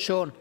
Sean.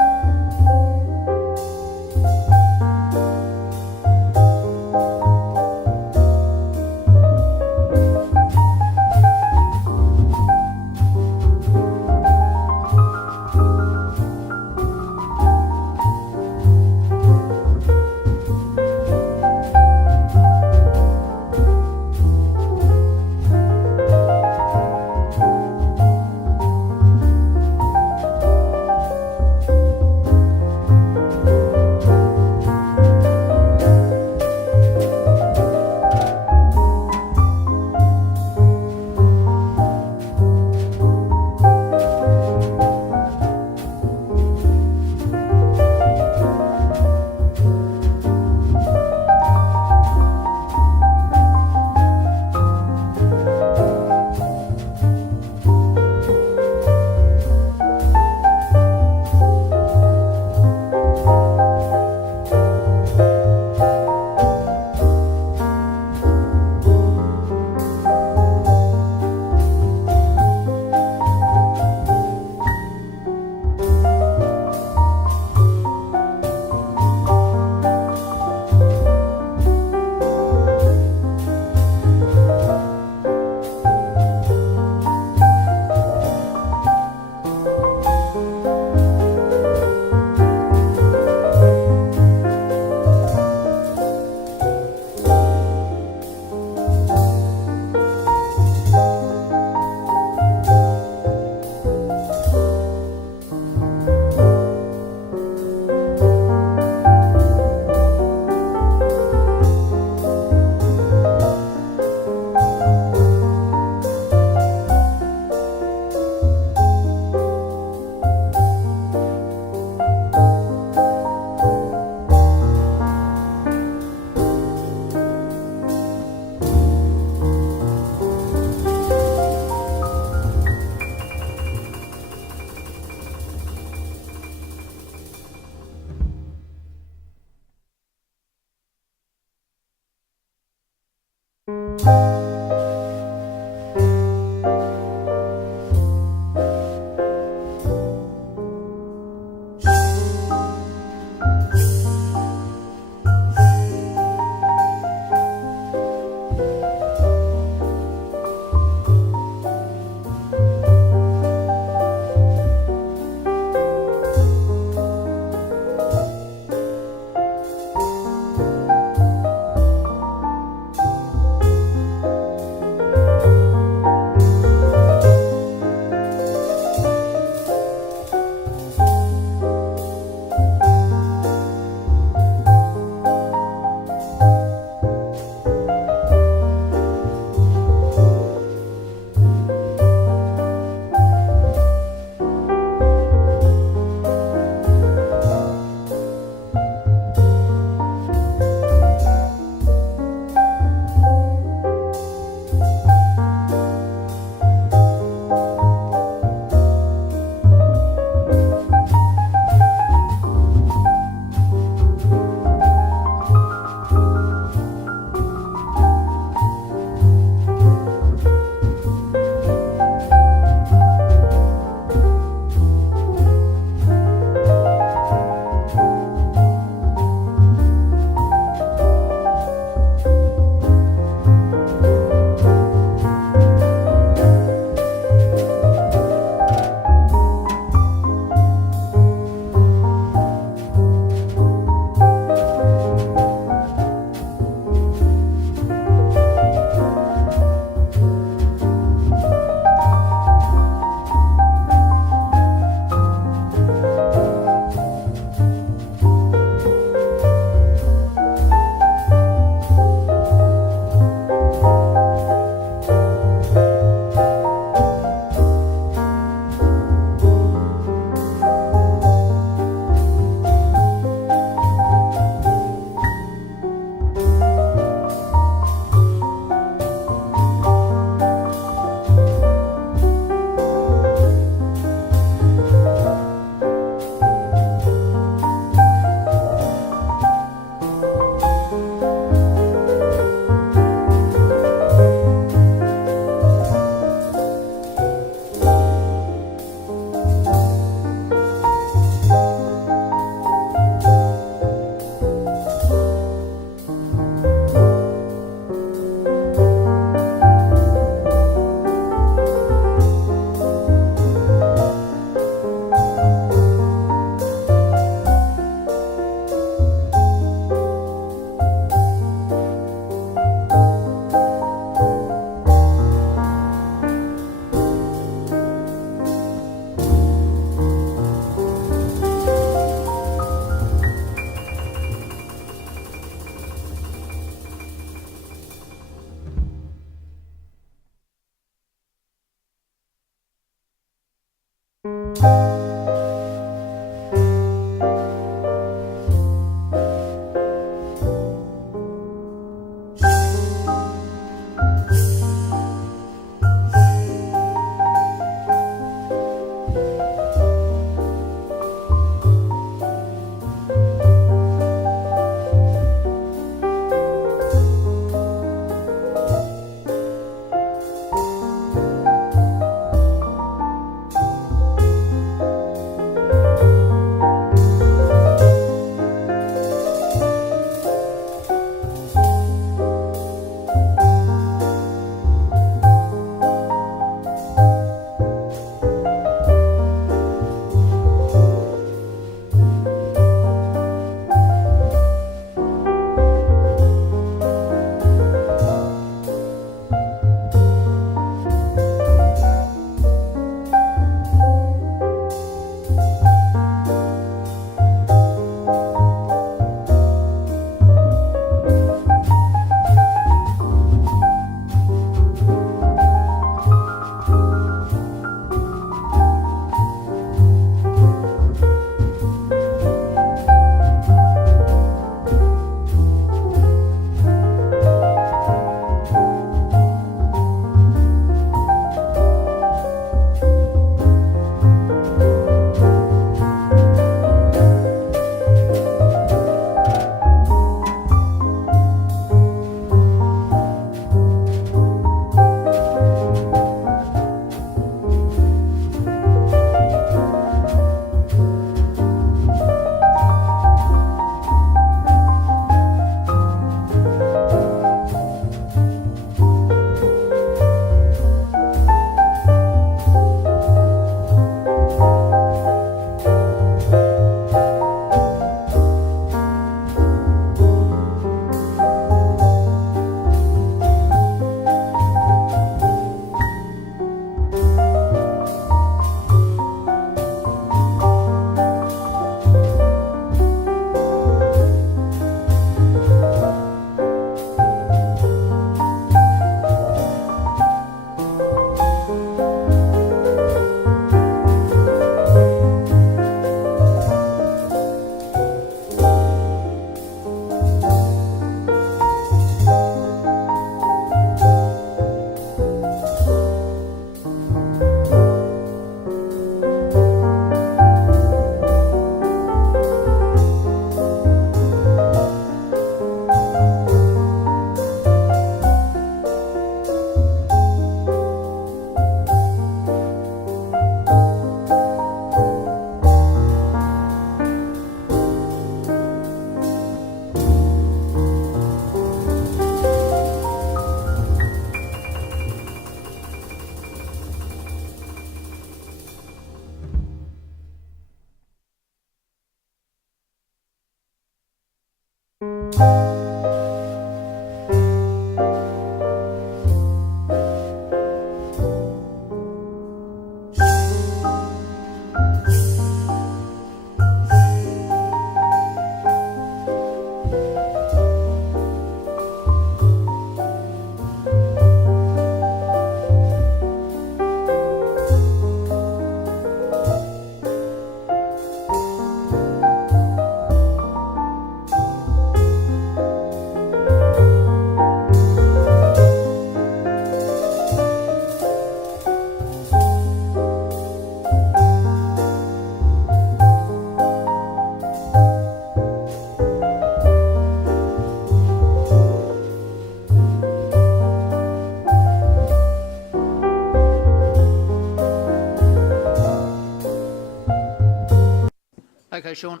Okay, Sean.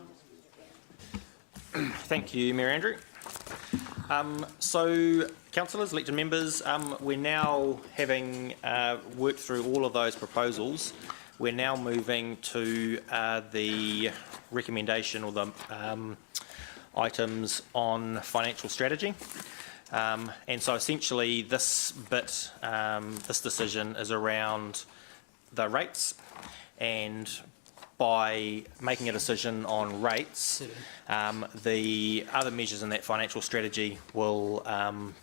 Thank you, Mayor Andrew. So, councillors, elected members, we're now having worked through all of those proposals. We're now moving to the recommendation or the items on financial strategy. And so essentially this bit, this decision is around the rates, and by making a decision on rates, the other measures in that financial strategy will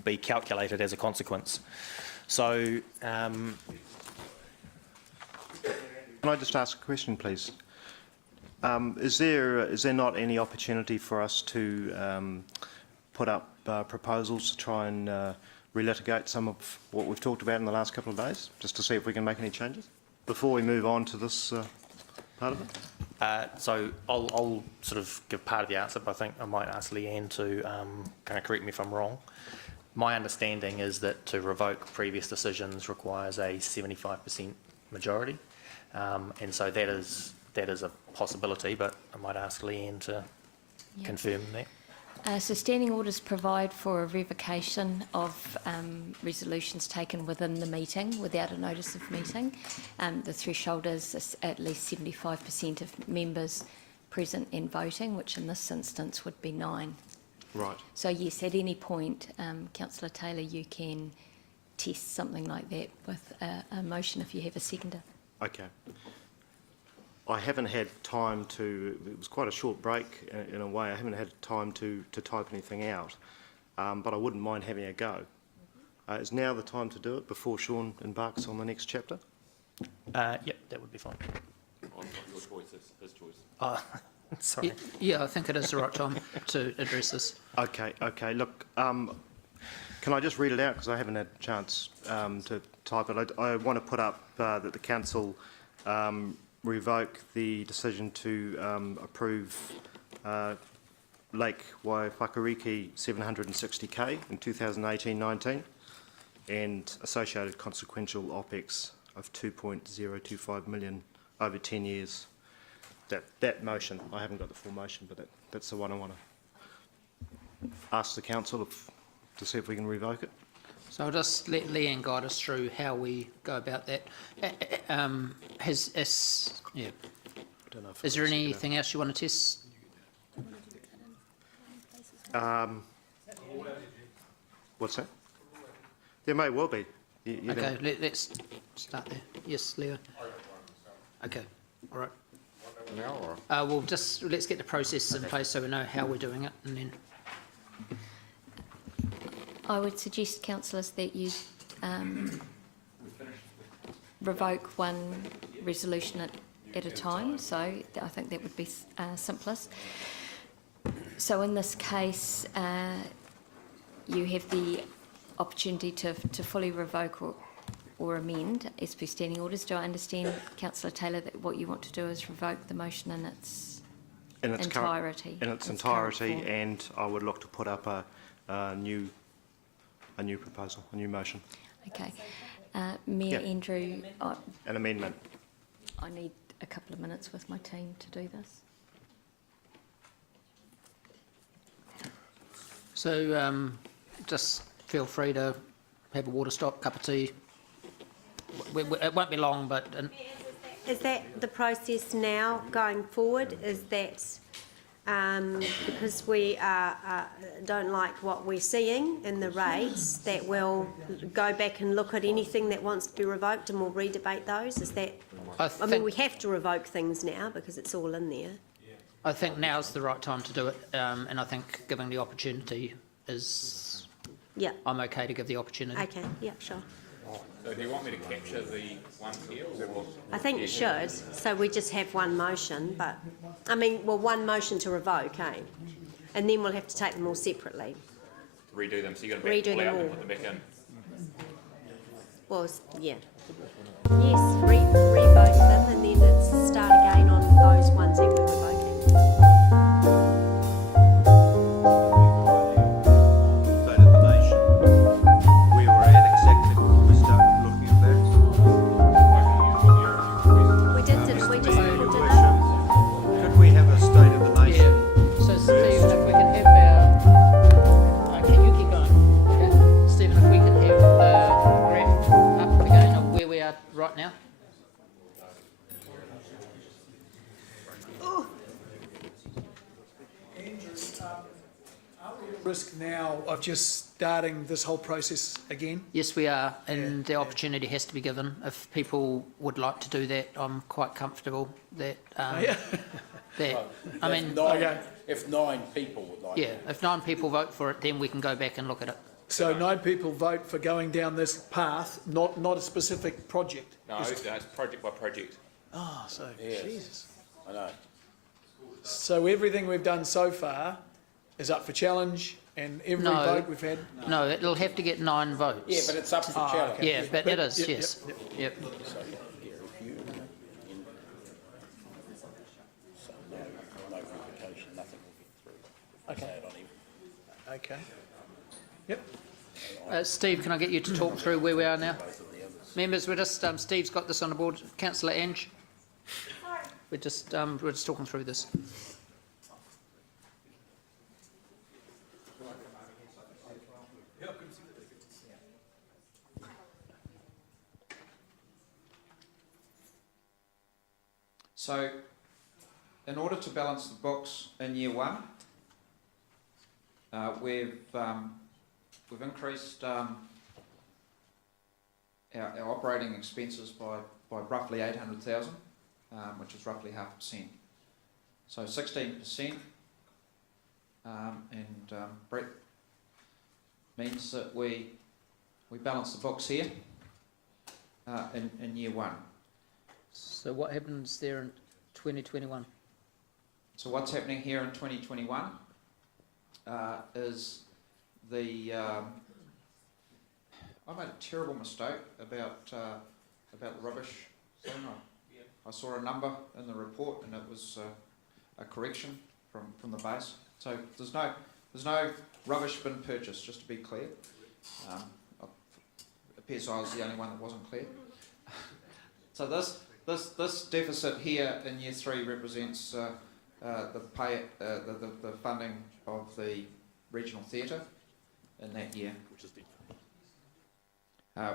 be calculated as a consequence. So, can I just ask a question, please? Is there not any opportunity for us to put up proposals to try and relitigate some of what we've talked about in the last couple of days, just to see if we can make any changes before we move on to this part of it? So I'll sort of give part of the answer, but I think I might ask Leanne to kind of correct me if I'm wrong. My understanding is that to revoke previous decisions requires a 75% majority, and so that is a possibility, but I might ask Leanne to confirm that. So standing orders provide for a revocation of resolutions taken within the meeting without a notice of meeting. The threshold is at least 75% of members present and voting, which in this instance would be 9. Right. So yes, at any point, Councillor Taylor, you can test something like that with a motion if you have a seconder. Okay. I haven't had time to, it was quite a short break in a way, I haven't had time to type anything out, but I wouldn't mind having a go. Is now the time to do it before Sean embarks on the next chapter? Yep, that would be fine. Your choice, his choice. Sorry. Yeah, I think it is the right time to address this. Okay, look, can I just read it out, because I haven't had a chance to type it. I want to put up that the council revoke the decision to approve Lake Waiwhakariki 760k in 2018-19 and associated consequential OPEX of 2.025 million over 10 years. That motion, I haven't got the full motion, but that's the one I want to ask the council to see if we can revoke it. So I'll just let Leanne guide us through how we go about that. Is there anything else you want to test? What's that? There may well be. Okay, let's start there. Yes, Leo. Okay, all right. Now or? We'll just let's get the process in place so we know how we're doing it, and then. I would suggest, councillors, that you revoke one resolution at a time, so I think that would be simplest. So in this case, you have the opportunity to fully revoke or amend as per standing orders. Do I understand, Councillor Taylor, that what you want to do is revoke the motion in its entirety? In its entirety, and I would look to put up a new proposal, a new motion. Okay. Mayor Andrew, An amendment. I need a couple of minutes with my team to do this. So just feel free to have a water stop, cup of tea. It won't be long, but... Is that the process now going forward? Is that because we don't like what we're seeing in the rates, that we'll go back and look at anything that wants to be revoked and we'll re-debate those? Is that, I mean, we have to revoke things now because it's all in there. I think now's the right time to do it, and I think giving the opportunity is, Yeah, I'm okay to give the opportunity. okay, yeah, sure. So do you want me to capture the ones here, or? I think you should, so we just have one motion, but, I mean, well, one motion to revoke, eh? And then we'll have to take them all separately. Redo them, so you're gonna Redo pull them out and all. put them back in? Well, yeah. Yes, revoke them and then it's start again on those ones that we're revoking. State of the nation, we were at exactly before we started looking at that. We just put it up. Could we have a state of the nation? Yeah, so Stephen, if we can have our, can you keep going? Okay. Stephen, if we can have the graph up again of where we are right now. Risk now of just starting this whole process again? Yes, we are, and the opportunity has to be given. If people would like to do that, I'm quite comfortable that, that, I mean, If 9 people would like. yeah, if 9 people vote for it, then we can go back and look at it. So 9 people vote for going down this path, not a specific project? No, it's project by project. Oh, so, Yes. Jesus. I know. So everything we've done so far is up for challenge, and every No. vote we've had? No, it'll have to get 9 votes. Yeah, but it's up for challenge. Yeah, but it is, Yep, yes. yep, Yep. So, yeah, if you, so no revocation, nothing will get through. Okay. Say it on even. Okay. Yep. Steve, can I get you to talk through where we are now? Members, we're just, Steve's got this on the board. Councillor Ange? We're just talking through this. So, in order to balance the books in year 1, we've increased our operating expenses by roughly 800,000, which is roughly 0.5%. So 16%, and Brett, means that we balance the books here in year 1. So what happens there in 2021? So what's happening here in 2021 is I made a terrible mistake about the rubbish thing. I saw a number in the report and it was a correction from the base. So there's no rubbish bin purchased, just to be clear. It appears I was the only one that wasn't clear. So this deficit here in year 3 represents the funding of the regional theatre in that year,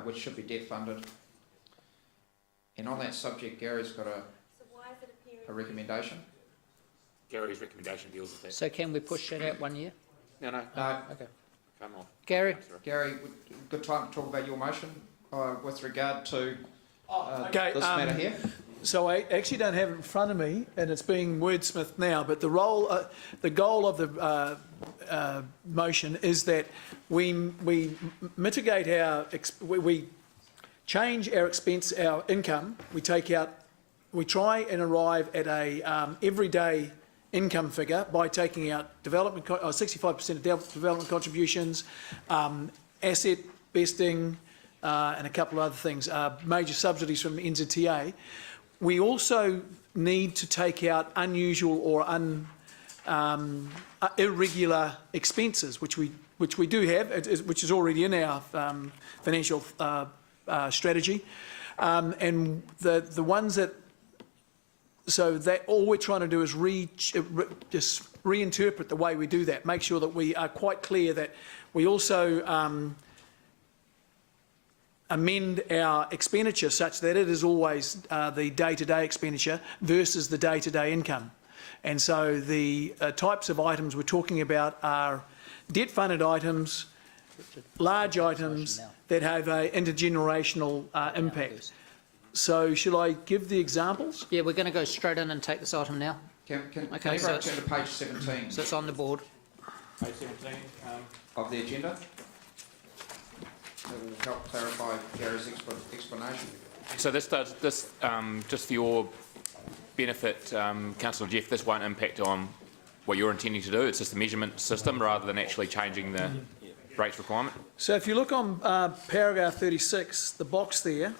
which should be debt funded. And on that subject, Gary's got a recommendation. Gary's recommendation deals with that. So can we push that out 1 year? No, Okay. come on. Gary? Gary, good time to talk about your motion with regard to Okay, this matter here. So I actually don't have it in front of me, and it's being wordsmithed now, but the goal of the motion is that we mitigate we change our income, we try and arrive at a everyday income figure by taking out 65% of development contributions, asset vesting, and a couple of other things, major subsidies from NZTA. We also need to take out unusual or irregular expenses, which we do have, which is already in our financial strategy, and the ones that. So that all we're trying to do is just reinterpret the way we do that, make sure that we are quite clear that we also amend our expenditure such that it is always the day-to-day expenditure versus the day-to-day income. And so the types of items we're talking about are debt-funded items, large items that have a intergenerational impact. So should I give the examples? Yeah, we're going to go straight in and take this item now. Can Okay, so everyone it's- turn to page 17 So it's on the board. Page 17, of the agenda? That will help clarify Gary's explanation. so this does, just for your benefit, Councillor Jeff, this won't impact on what you're intending to do. It's just a measurement system rather than actually changing the rates requirement. So if you look on paragraph 36, the box there,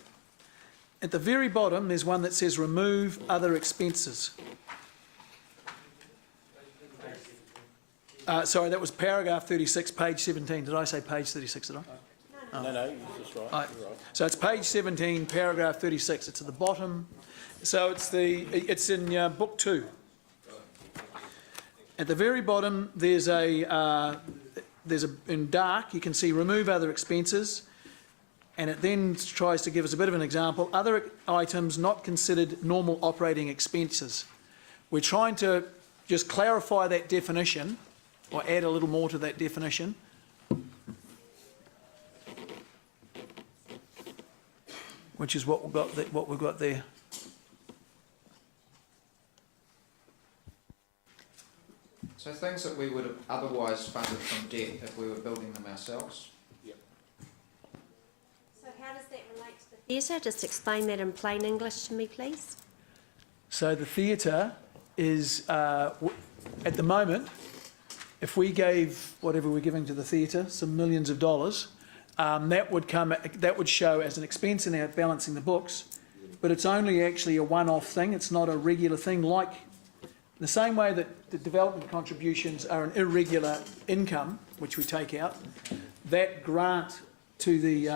at the very bottom, there's one that says remove other expenses. Sorry, that was paragraph 36, page 17. Did I say page 36, did I? No, you're just right. Right. So it's page 17, paragraph 36. It's at the bottom. So it's in book 2. At the very bottom, there's in dark, you can see remove other expenses, and it then tries to give us a bit of an example. Other items not considered normal operating expenses. We're trying to just clarify that definition, or add a little more to that definition. Which is what we've got there. So things that we would have otherwise funded from debt if we were building them ourselves. So how does that relate to the theatre? Just explain that in plain English to me, please. So the theatre is, at the moment, if we gave whatever we're giving to the theatre, some millions of dollars, that would show as an expense in our balancing the books, but it's only actually a one-off thing. It's not a regular thing, like the same way that the development contributions are an irregular income, which we take out. That grant to the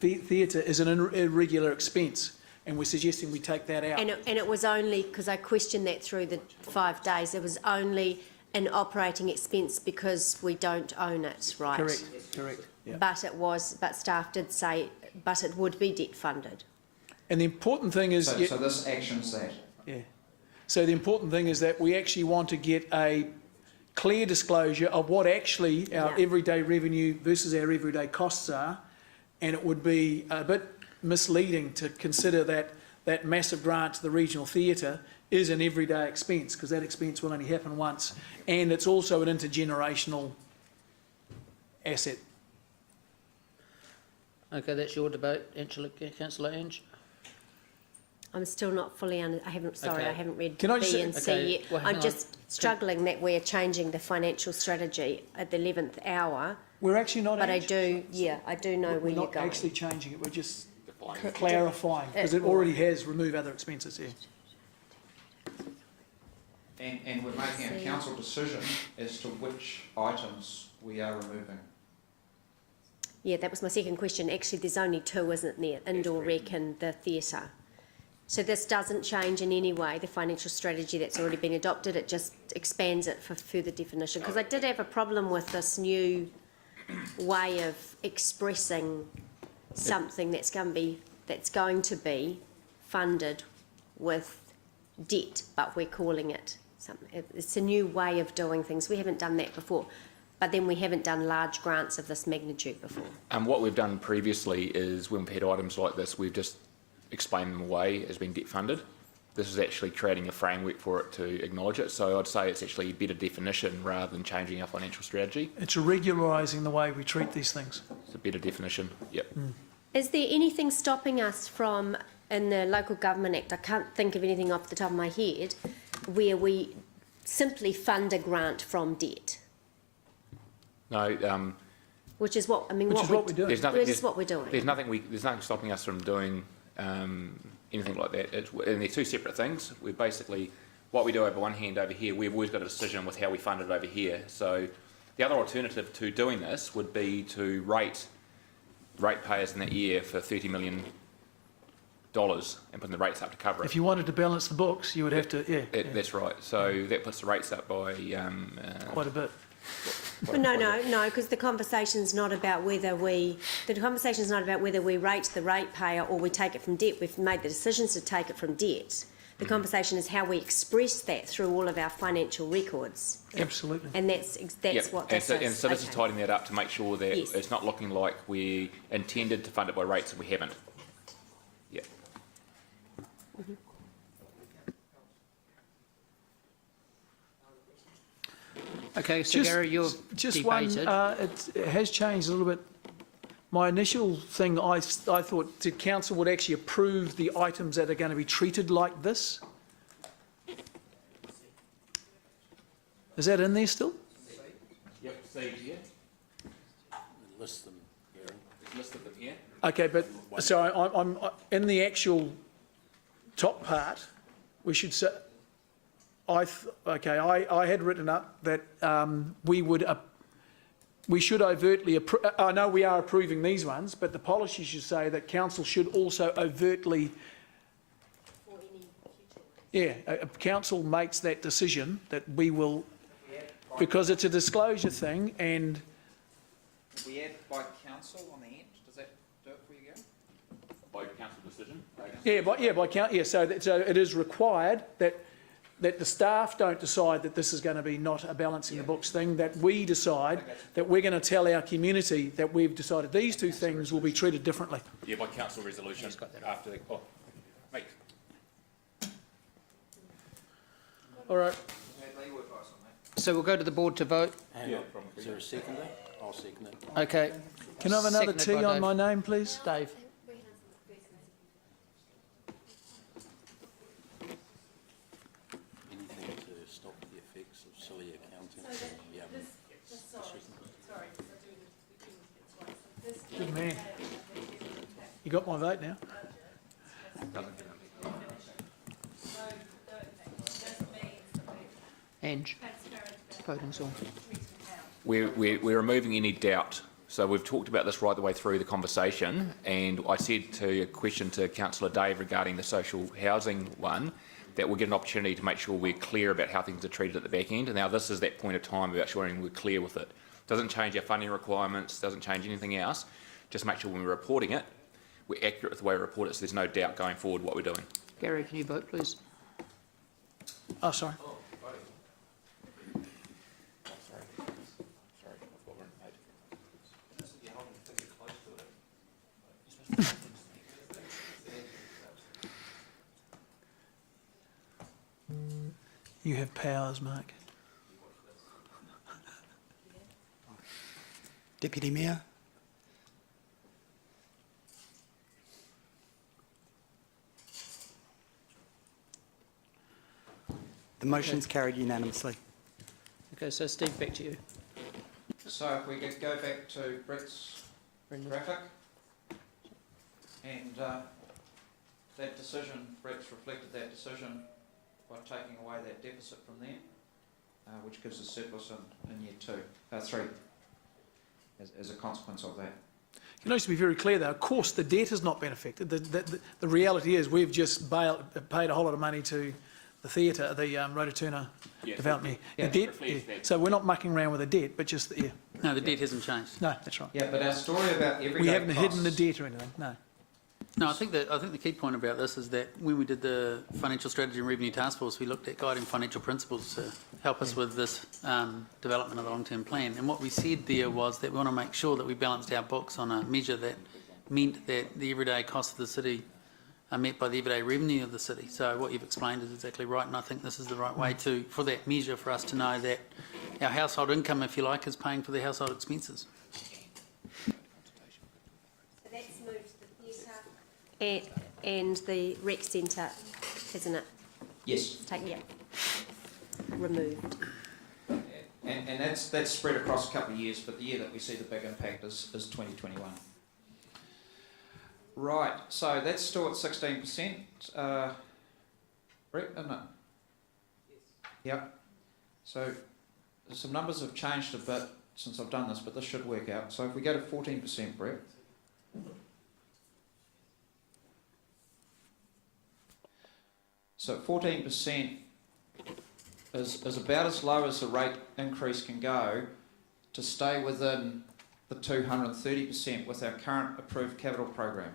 theatre is an irregular expense, and we're suggesting we take that out. And it was only, because I questioned that through the 5 days, it was only an operating expense because we don't own it, right? Correct. Yeah. But staff did say, but it would be debt funded. And the important thing is... So this action's that. Yeah. So the important thing is that we actually want to get a clear disclosure of what actually our everyday revenue versus our everyday costs are, and it would be a bit misleading to consider that massive grant to the regional theatre is an everyday expense, because that expense will only happen once, and it's also an intergenerational asset. Okay, that's your debate, Councillor Ange. I'm still not fully I haven't read Can I just B say- and C Okay, yet. well, hang I'm on. just struggling that we're changing the financial strategy at the 11th hour, We're actually not... but I do know where We're you're not going. actually changing it, we're just clarifying, because it already has remove other expenses here. And we're making a council decision as to which items we are removing. Yeah, that was my second question. Actually, there's only 2, isn't there? Indoor rec and the theatre. So this doesn't change in any way the financial strategy that's already been adopted. It just expands it for further definition. Because I did have a problem with this new way of expressing something that's going to be funded with debt, but we're calling it something. It's a new way of doing things. We haven't done that before. But then we haven't done large grants of this magnitude before. And what we've done previously is when we've had items like this, we've just explained them away as being debt funded. This is actually creating a framework for it to acknowledge it. So I'd say it's actually a better definition rather than changing our financial strategy. It's regularising the way we treat these things. It's a better definition, yep. Is there anything stopping us from, in the Local Government Act, I can't think of anything off the top of my head, where we simply fund a grant from debt? No, Which is what, I mean, Which is what we're doing. there's nothing. Which is what we're doing. There's nothing stopping us from doing anything like that. And they're two separate things. We basically, what we do over one hand over here, we've always got a decision with how we fund it over here. So the other alternative to doing this would be to rate ratepayers in that year for $30 million and putting the rates up to cover it. If you wanted to balance the books, you would have to, yeah. That's right. So that puts the rates up by Quite a bit. Well, no, because the conversation's not about whether we rate the ratepayer or we take it from debt. We've made the decisions to take it from debt. The conversation is how we express that through all of our financial records. Absolutely. And that's Yep. what And this so, is. and so this is Okay. tidying that up to make sure that Yes. it's not looking like we intended to fund it by rates and we haven't. Yeah. Okay, so Just- Gary, you've Just one, debated. it has changed a little bit. My initial thing, I thought the council would actually approve the items that are going to be treated like this. Is that in there still? Yep, see here, List them, Gary. listed them here. Okay, but, so I'm, in the actual top part, we should say, I had written up that we should overtly, I know we are approving these ones, but the policy should say that council should also overtly, council makes that decision that we will, because it's a disclosure thing, and We add by council on the end, does that do it for you, Gary? By council decision. so it is required that the staff don't decide that this is going to be not a balancing the books thing, that we decide that we're going to tell our community that we've decided these two things will be treated differently. Yeah, by council resolution after the, mate. All right. So we'll go to the board to vote. Hang on, is there a seconder? I'll second it. Okay. Can I have another Seconded T by on Dave. my name, please? Dave. Anything to stop the effects of silly accounting and Good man. You got my vote now? Ange. Voting's on. We're removing any doubt. So we've talked about this right the way through the conversation, and I said to a question to Councillor Dave regarding the social housing one, that we'll get an opportunity to make sure we're clear about how things are treated at the back end. And now this is that point of time about ensuring we're clear with it. Doesn't change our funding requirements, doesn't change anything else. Just make sure when we're reporting it, we're accurate with the way we report it, so there's no doubt going forward what we're doing. Gary, can you vote, please? Oh, sorry. You have powers, Mark. Deputy Mayor. The motion's carried unanimously. Okay, so Steve, back to you. So if we could go back to Brett's graphic, and that decision, Brett's reflected that decision by taking away that deficit from there, which gives us surplus in year 3, as a consequence of that. Can I just be very clear though, of course the debt has not been affected. The reality is we've just paid a whole lot of money to the theatre, the Rotorua development. Yeah, The debt, reflects that. so we're not mucking around with the debt, but just, No, the debt hasn't changed. no, that's right. Yeah, but our story about everyday We haven't hidden the costs- debt or anything, no. No, I think the key point about this is that when we did the Financial Strategy and Revenue Task Force, we looked at guiding financial principles to help us with this development of the long-term plan. And what we said there was that we want to make sure that we balanced our books on a measure that meant that the everyday costs of the city are met by the everyday revenue of the city. So what you've explained is exactly right, and I think this is the right way for that measure for us to know that our household income, if you like, is paying for the household expenses. So that's moved the theatre and the rec centre, hasn't it? Yes. Removed. And that's spread across a couple of years, but the year that we see the big impact is 2021. Right, so that's still at 16%, Brett, isn't it? Yep. So some numbers have changed a bit since I've done this, but this should work out. So if we go to 14%, Brett. So 14% is about as low as the rate increase can go to stay within the 230% with our current approved capital program.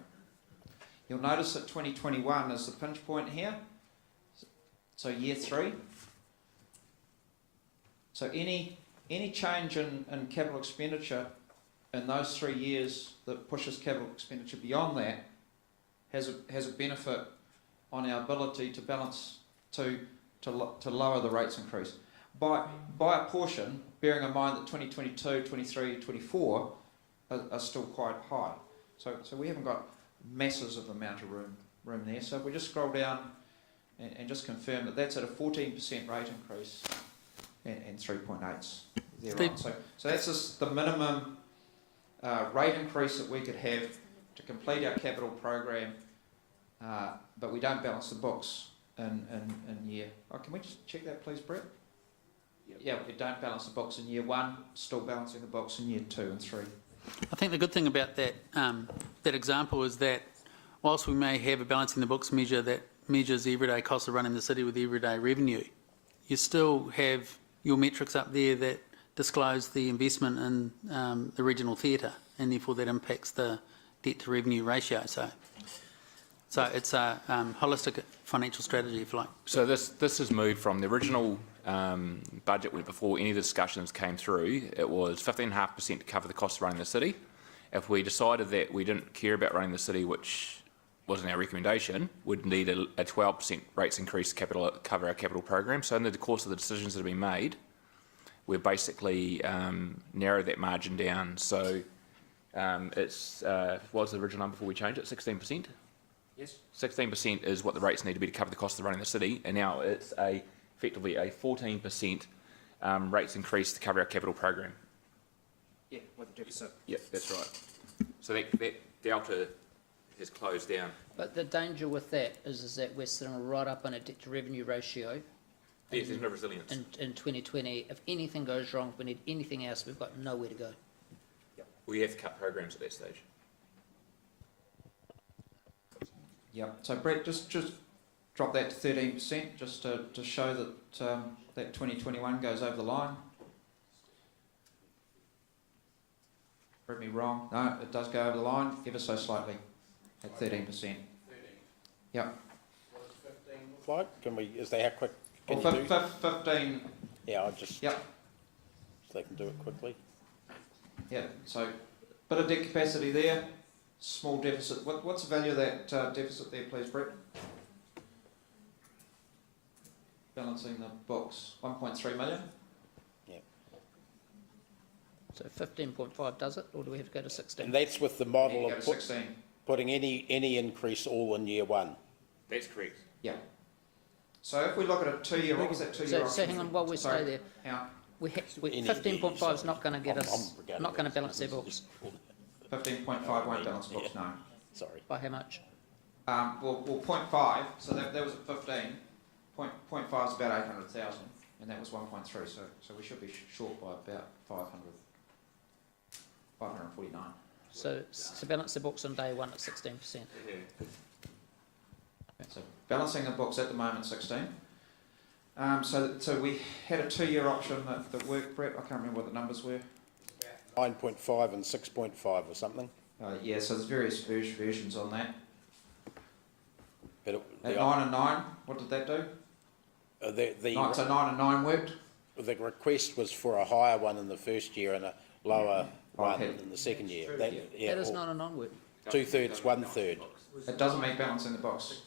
You'll notice that 2021 is the pinch point here, So year 3. So any change in capital expenditure in those 3 years that pushes capital expenditure beyond that has a benefit on our ability to balance to lower the rates increase by a portion, bearing in mind that 2022, 23, 24 are still quite high. So we haven't got masses of amount of room there. So if we just scroll down and just confirm that that's at a 14% rate increase and 3.8s thereon. So that's just the minimum rate increase that we could have to complete our capital program, but we don't balance the books in year. Oh, can we just check that, please, Brett? Yeah, we don't balance the books in year 1, still balancing the books in year 2 and 3. I think the good thing about that that example is that whilst we may have a balancing the books measure that measures the everyday cost of running the city with the everyday revenue, you still have your metrics up there that disclose the investment in the regional theatre, and therefore that impacts the debt to revenue ratio. So it's a holistic financial strategy, if you like. So this has moved from the original budget where before any of the discussions came through, it was 15.5% to cover the cost of running the city. If we decided that we didn't care about running the city, which wasn't our recommendation, we'd need a 12% rates increase to cover our capital program. So in the course of the decisions that have been made, we've basically narrowed that margin down. So it's, what was the original number before we changed it, 16%? Yes. 16% is what the rates need to be to cover the cost of running the city, and now it's effectively a 14% rates increase to cover our capital program. Yeah, with the deficit. Yep, that's right. So that delta has closed down. But the danger with that is that we're sitting right up on a debt to revenue ratio. Yes, there's no resilience. In 2020, if anything goes wrong, if we need anything else, we've got nowhere to go. Yep. We have to cut programs at that stage. Yeah. So Brett, just drop that to 13%, just to show that that 2021 goes over the line. Prove me wrong. No, it does go over the line, ever so slightly, at 13%. Yeah. Like, can we, is that how quick can Well, you do? 15. Yeah, I just, Yeah. so they can do it quickly. Yeah. So, bit of debt capacity there. Small deficit. What's the value of that deficit there, please, Brett? Balancing the books, 1.3 million. So 15.5 does it, or do we have to go to 16? And that's with the Yeah, model you go of to 16. putting any increase all in year 1. That's correct. Yeah. So if we look at a 2-year, what was that 2-year So hang on, while we stay there, Yeah. 15.5 is not going to get us, I'm not going to balance their books. 15.5 won't balance books, no. Sorry. By how much? Well, 0.5, so that was at 15. 0.5 is about 800,000, and that was 1.3, so we should be short by about 549. So to balance the books on day 1 at 16%. So balancing the books at the moment 16. So we had a 2-year option that worked, Brett. I can't remember what the numbers were. 9.5 and 6.5 or something. Yeah, so there's various versions on that. But At 9 and 9, what did that do? So 9 and 9 worked. The request was for a higher one in the first year and a lower one Okay. in the second year. That is not an onward. 2/3, 1/3. It doesn't mean balancing the books.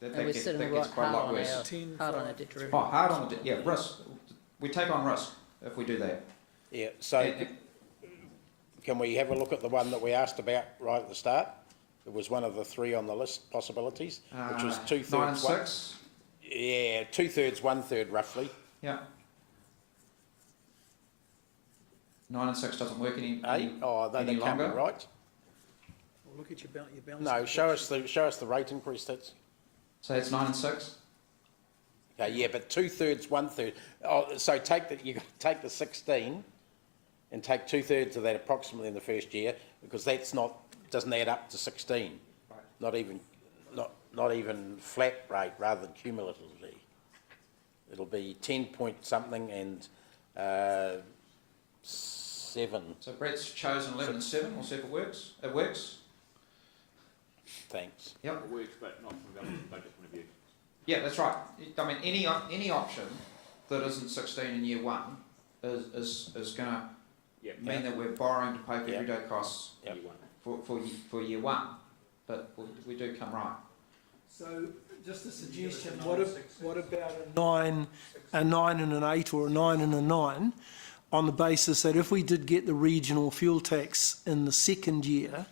That And we're sitting gets right quite a hard lot on worse. hard on our debt to revenue. Oh, hard on the yeah, risk. We take on risk if we do that. Yeah, so can we have a look at the one that we asked about right at the start? It was one of the 3 on the list possibilities, which was 2/3. 9 and 6. Yeah, 2/3, 1/3 roughly. Yeah. 9 and 6 doesn't work any They can't be longer. right. Well, look at your balance. No, show us the rate increase. That's So it's 9 and 6. okay. Yeah, but 2/3, 1/3. Oh, so you got to take the 16 and take 2/3 of that approximately in the first year, because doesn't add up to 16. Right. Not even flat rate, rather than cumulatively. It'll be 10 point something and 7. So Brett's chosen 11 and 7. We'll see if it works. It works. Thanks. Yep. It works, but not from a budget point of view. Yeah, that's right. I mean, any option that isn't 16 in year one is going to mean that we're borrowing to pay for everyday costs for year one. But we do come right. So, just a suggestion, what about a 9 and an 8 or a 9 and a 9, on the basis that if we did get the regional fuel tax in the second year,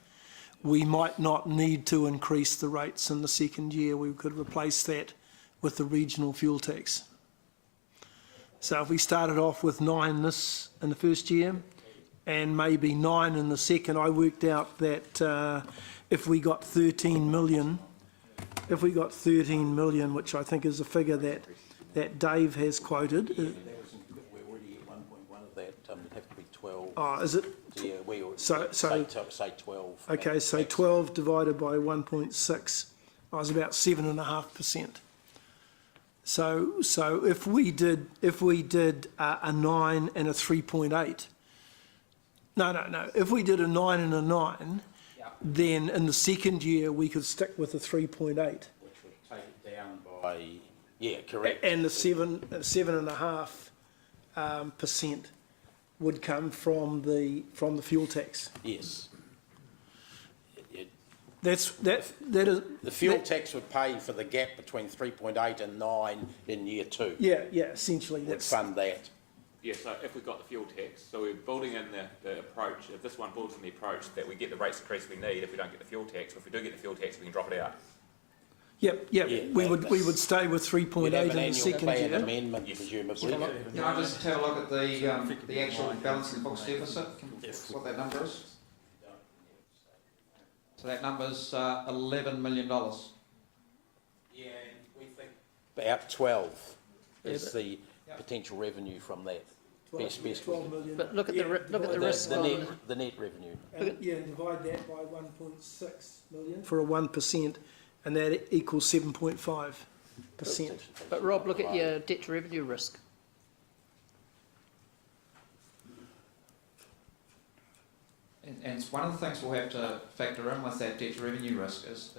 we might not need to increase the rates in the second year. We could replace that with the regional fuel tax. So if we started off with 9 in the first year and maybe 9 in the second, I worked out that if we got 13 million, which I think is a figure that Dave has quoted. We're already at 1.1 of that, it'd have to be 12. Oh, is it? Yeah, say 12. Okay, so 12 divided by 1.6, I was about 7.5%. So if we did a 9 and a 3.8, no, if we did a 9 and a 9, then in the second year we could stick with the 3.8. Which would take it down by, correct. And the 7.5% would come from the fuel tax. Yes. That is. The fuel tax would pay for the gap between 3.8 and 9 in year 2. Yeah, essentially Would that's. fund that. Yeah, so if we've got the fuel tax, so we're building in the approach, if this one builds in the approach that we get the rates increase we need if we don't get the fuel tax, or if we do get the fuel tax, we can drop it out. Yep, we would stay with 3.8 in the second You'd have an annual plan year. amendment, presumably. Can I just have a look at the actual balance in the books deficit? What that number is? So that number's $11 million. Yeah, and we think about 12 is the potential revenue from that. Best 12 million. But look at the risk on... The net revenue. Divide that by 1.6 million for a 1%, and that equals 7.5%. But Rob, look at your debt to revenue risk. And it's one of the things we'll have to factor in with that debt to revenue risk is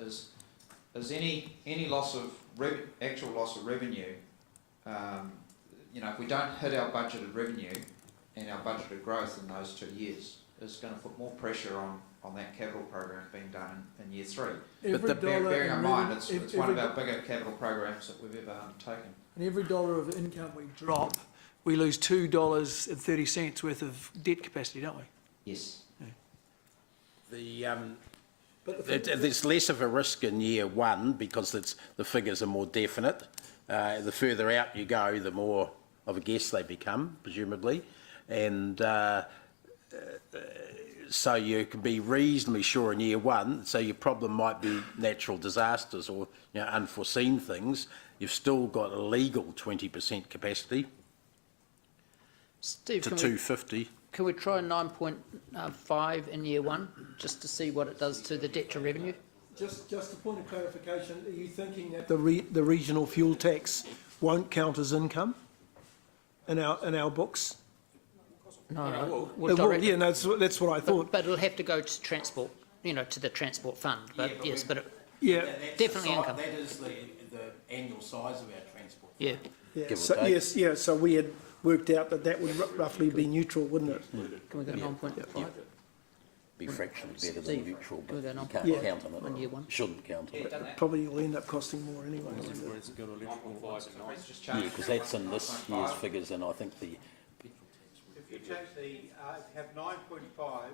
any loss of actual loss of revenue. If we don't hit our budgeted revenue and our budgeted growth in those 2 years, is going to put more pressure on that capital program being done in year 3. But bearing in mind, it's one of our bigger capital programs that we've ever undertaken. And every dollar of income we drop, we lose $2.30 worth of debt capacity, don't we? Yes. There's less of a risk in year 1 because the figures are more definite. The further out you go, the more of a guess they become, presumably. And so you can be reasonably sure in year 1, so your problem might be natural disasters or unforeseen things. You've still got a legal 20% capacity Steve, to 250. Can we try 9.5 in year 1, just to see what it does to the debt to revenue? Just a point of clarification, are you thinking that the regional fuel tax won't count as income in our books? No. That's what I thought. But it'll have to go to transport, to the transport fund. But yes, but definitely income. That is the annual size of our transport. Yeah. So we had worked out that would roughly be neutral, wouldn't it? Can we go 9.5? Be fractionally better Steve, than neutral, can we but go you 9.5 can't count on it. in year 1? Shouldn't count on it. Probably will end up costing more anyway. Yeah, because that's in this year's figures, and I think If you have 9.5,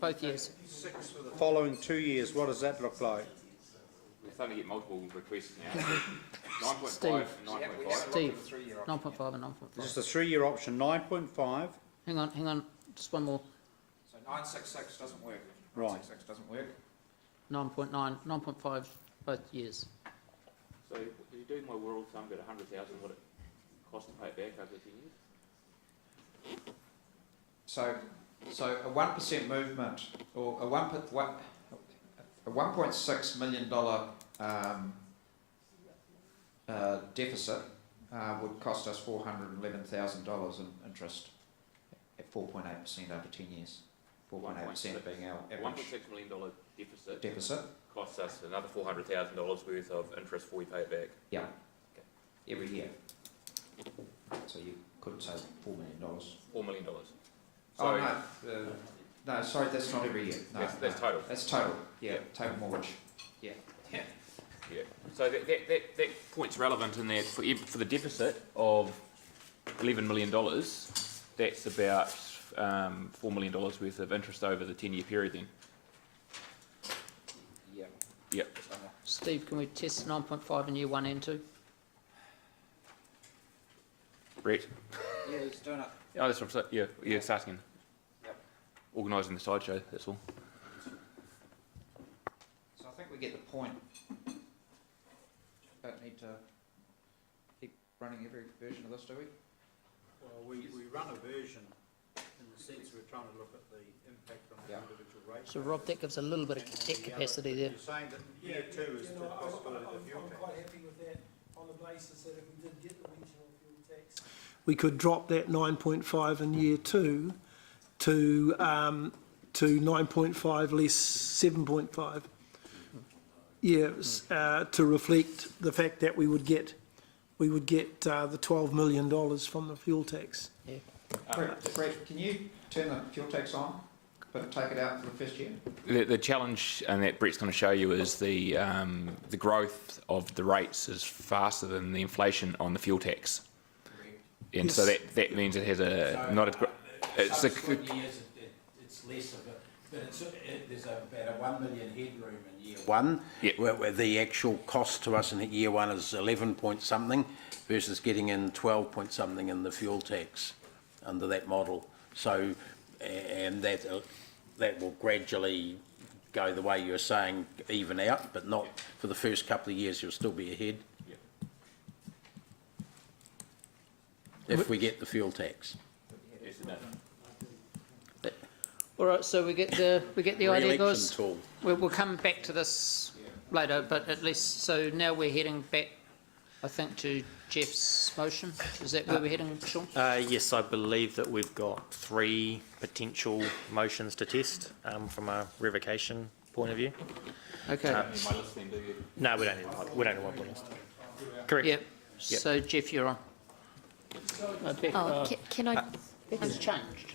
Both years. 6 for the following 2 years, what does that look like? We're starting to get multiple requests now. 9.5 Steve. and 9.5. Steve, 9.5 and 9.5. Just a 3-year option, 9.5. Hang on, just one more. So 966 doesn't work. Right. 966 doesn't work. 9.9, 9.5 both years. So if you're doing my world sum, got 100,000, what it costs to pay it back over 10 years? So a 1% movement, or a $1.6 million deficit would cost us $411,000 in interest at 4.8% over 10 years. 4.8% being our average $1.6 million deficit. costs us another $400,000 worth of interest before we pay it back. Yeah, every year. So you could say $4 million. $4 million. Oh, So no, sorry, that's not every year. No, that's total. That's total, yeah, total mortgage. Yeah. Yeah. So that point's relevant in that for the deficit of $11 million, that's about $4 million worth of interest over the 10-year period then. Yeah. Yep. Steve, can we test 9.5 in year 1 and 2? Brett? Yeah, he's doing it. Oh, that's what I'm saying. Yeah, it's asking. Yep. Organising the sideshow, that's all. So I think we get the point. Don't need to keep running every version of this, do we? Well, we run a version in the sense we're trying to look at the impact on the individual rates. So Rob, that gives a little bit of debt capacity there. You're saying that year 2 is the possibility of fuel tax. quite happy with that on the basis that if we did get the regional fuel tax, we could drop that 9.5 in year 2 to 9.5 less 7.5. Yes, to reflect the fact that we would get the $12 million from the fuel tax. Yeah. Brett, can you turn the fuel tax on, but take it out for the first year? The challenge, and that Brett's going to show you, is the growth of the rates is faster than the inflation on the fuel tax. And so that means it has not a... It's subsequent years, it's less of it, but there's about a 1 million headroom in year 1, yeah, where the actual cost to us in year 1 is 11 point something versus getting in 12 point something in the fuel tax under that model. So, and that will gradually go the way you're saying, even out, but not for the first couple of years. You'll still be ahead. If we get the fuel tax. All right, so we get the idea, guys. Tool. We'll come back to this later, but at least, so now we're heading back, I think, to Jeff's motion. Is that where we're heading, Sean? Yes, I believe that we've got 3 potential motions to test from a revocation point of view. Okay. No, we don't need one list. Correct. Yep. So Jeff, you're on. Beck, Can I Becca's changed.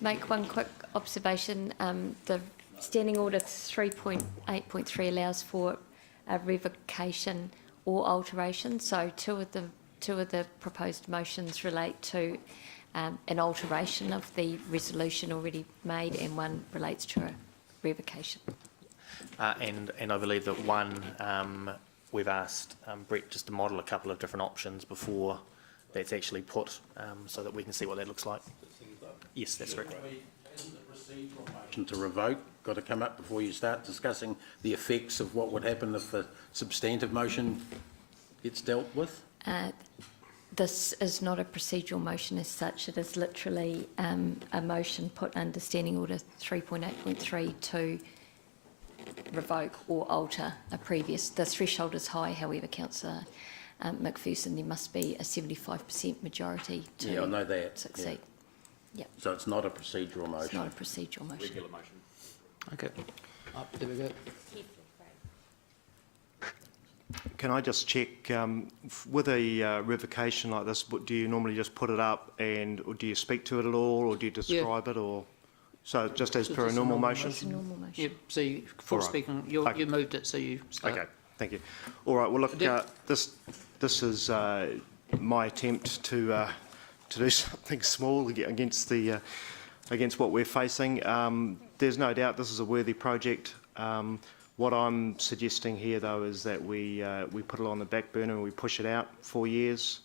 make one quick observation? The Standing Order 3.8.3 allows for a revocation or alteration. So two of the proposed motions relate to an alteration of the resolution already made, and one relates to a revocation. And I believe that one, we've asked Brett just to model a couple of different options before that's actually put, so that we can see what that looks like. Yes, that's correct. Isn't the procedural motion to revoke got to come up before you start discussing the effects of what would happen if the substantive motion gets dealt with? This is not a procedural motion as such. It is literally a motion put under Standing Order 3.8.3 to revoke or alter a previous. The threshold is high, however, Councillor McPherson, there must be a 75% majority to Yeah, I know that. succeed. Yeah. So it's not a procedural motion. It's not a procedural motion. Regular motion. Okay. There we go. Can I just check, with a revocation like this, do you normally just put it up or do you speak to it at all, or do you describe it, or so just as per a normal motion? It's a normal motion. Yep, so you, full speaking, you moved it, so you start. Okay, thank you. All right, well, look, this is my attempt to do something small against what we're facing. There's no doubt this is a worthy project. What I'm suggesting here, though, is that we put it on the back burner and we push it out 4 years.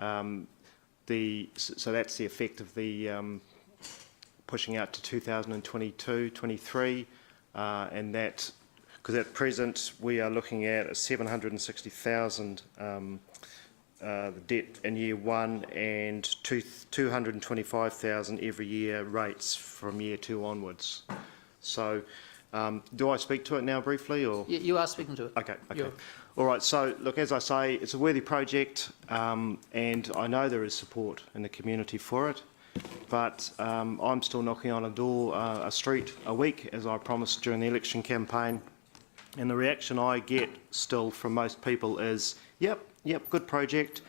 So that's the effect of the pushing out to 2022, 23, and that, because at present we are looking at a 760,000 the debt in year 1 and 225,000 every year rates from year 2 onwards. So. Do I speak to it now briefly, or? You are speaking to it. Okay. All right, so look, as I say, it's a worthy project, and I know there is support in the community for it, but I'm still knocking on a door, a street a week, as I promised during the election campaign, And the reaction I get still from most people is, yep, good project,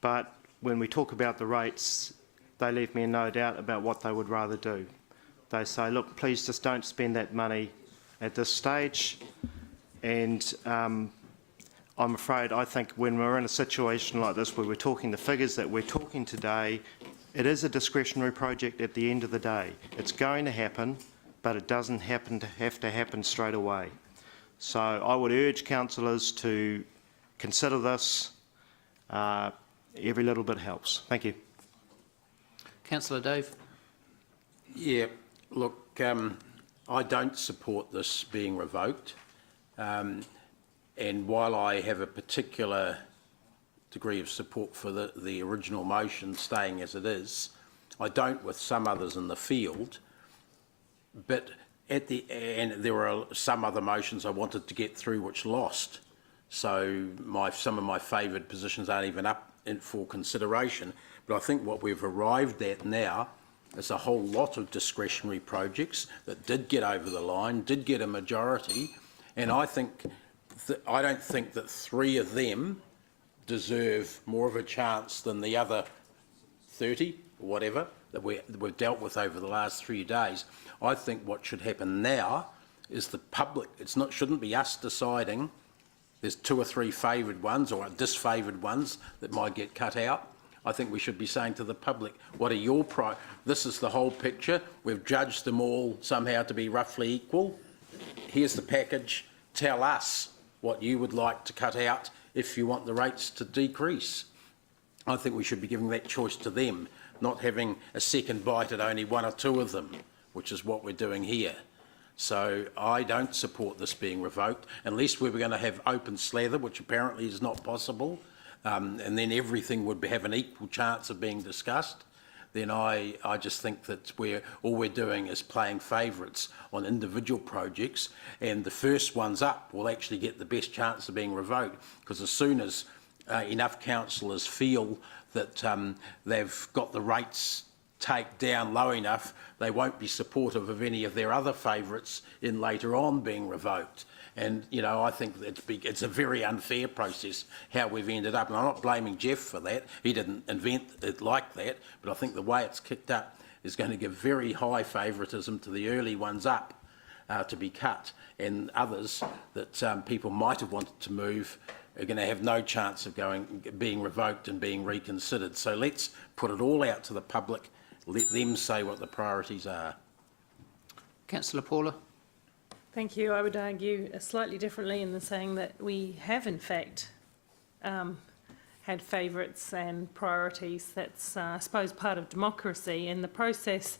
but when we talk about the rates, they leave me in no doubt about what they would rather do. They say, look, please just don't spend that money at this stage. And I'm afraid, I think when we're in a situation like this where we're talking the figures that we're talking today, it is a discretionary project at the end of the day. It's going to happen, but it doesn't have to happen straight away. So I would urge councillors to consider this. Every little bit helps. Thank you. Councillor Dave. Yeah, look, I don't support this being revoked. And while I have a particular degree of support for the original motion staying as it is, I don't with some others in the field. But and there were some other motions I wanted to get through which lost. So some of my favoured positions aren't even up for consideration. But I think what we've arrived at now is a whole lot of discretionary projects that did get over the line, did get a majority, and I don't think that 3 of them deserve more of a chance than the other 30 or whatever that we've dealt with over the last 3 days. I think what should happen now is the public. Shouldn't be us deciding. There's 2 or 3 favoured ones or disfavoured ones that might get cut out. I think we should be saying to the public, what are your this is the whole picture. We've judged them all somehow to be roughly equal. Here's the package. Tell us what you would like to cut out if you want the rates to decrease. I think we should be giving that choice to them, not having a second bite at only 1 or 2 of them, which is what we're doing here. So I don't support this being revoked, unless we were going to have open slather, which apparently is not possible, and then everything would have an equal chance of being discussed. Then I just think that all we're doing is playing favourites on individual projects, and the first ones up will actually get the best chance of being revoked, because as soon as enough councillors feel that they've got the rates take down low enough, they won't be supportive of any of their other favourites in later on being revoked. And, you know, I think that it's a very unfair process how we've ended up. And I'm not blaming Jeff for that. He didn't invent it like that. But I think the way it's kicked up is going to give very high favouritism to the early ones up to be cut. And others that people might have wanted to move are going to have no chance of being revoked and being reconsidered. So let's put it all out to the public. Let them say what the priorities are. Councillor Paula. Thank you. I would argue slightly differently in the saying that we have in fact had favourites and priorities. That's, I suppose, part of democracy, and the process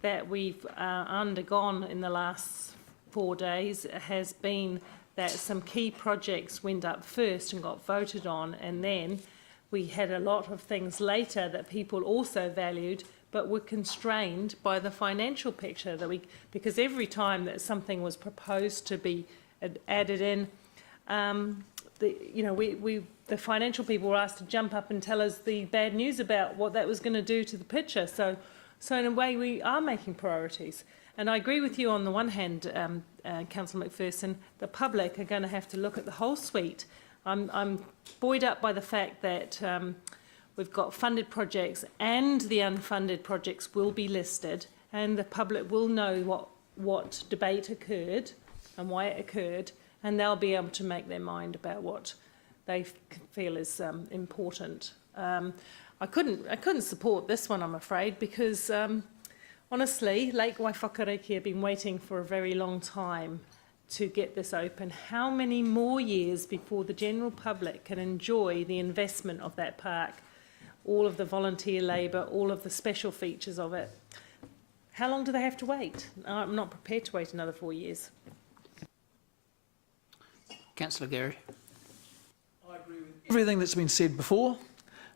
that we've undergone in the last 4 days has been that some key projects went up first and got voted on, and then we had a lot of things later that people also valued but were constrained by the financial picture because every time that something was proposed to be added in, the financial people were asked to jump up and tell us the bad news about what that was going to do to the picture. So in a way, we are making priorities. And I agree with you on the one hand, Councillor McPherson, the public are going to have to look at the whole suite. I'm buoyed up by the fact that we've got funded projects and the unfunded projects will be listed, and the public will know what debate occurred and why it occurred, and they'll be able to make their mind about what they feel is important. I couldn't support this one, I'm afraid, because honestly, Lake Waiwhakareke have been waiting for a very long time to get this open. How many more years before the general public can enjoy the investment of that park? All of the volunteer labour, all of the special features of it. How long do they have to wait? I'm not prepared to wait another 4 years. Councillor Gary. I agree with everything that's been said before,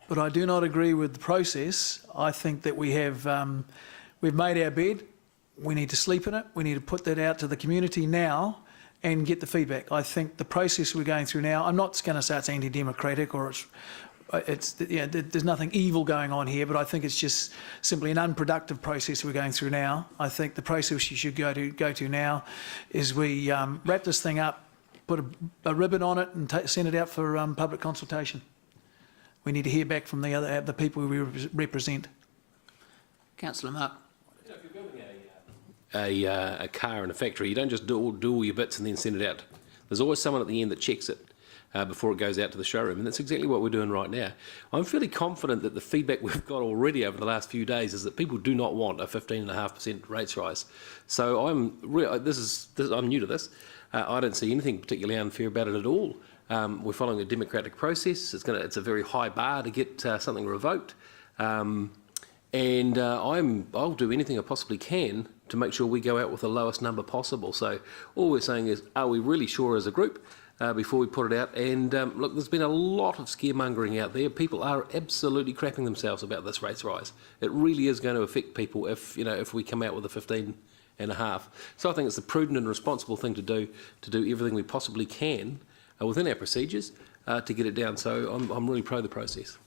but I do not agree with the process. I think that we've made our bed. We need to sleep in it. We need to put that out to the community now and get the feedback. I think the process we're going through now, I'm not going to say it's anti-democratic or there's nothing evil going on here, but I think it's just simply an unproductive process we're going through now. I think the process you should go to now is we wrap this thing up put a ribbon on it and send it out for public consultation. We need to hear back from the people we represent. Councillor Mark. A car in a factory, you don't just do all your bits and then send it out. There's always someone at the end that checks it before it goes out to the showroom, and that's exactly what we're doing right now. I'm fairly confident that the feedback we've got already over the last few days is that people do not want a 15.5% rates rise. So I'm new to this. I don't see anything particularly unfair about it at all. We're following a democratic process. It's a very high bar to get something revoked, and I'll do anything I possibly can to make sure we go out with the lowest number possible. So all we're saying is, are we really sure as a group before we put it out? And look, there's been a lot of scaremongering out there. People are absolutely crapping themselves about this rates rise. It really is going to affect people if we come out with a 15.5. So I think it's the prudent and responsible thing to do everything we possibly can within our procedures to get it down. So I'm really pro the process.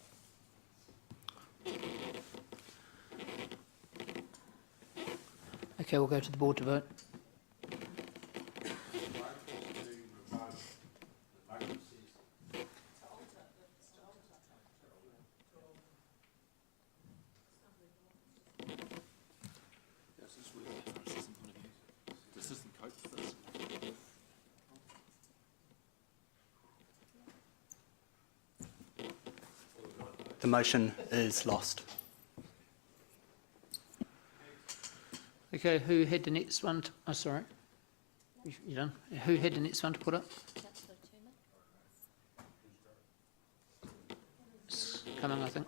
Okay, we'll go to the board to vote. The motion is lost. Okay, who had the next one? Sorry. You done? Who had the next one to put up? It's coming, I think.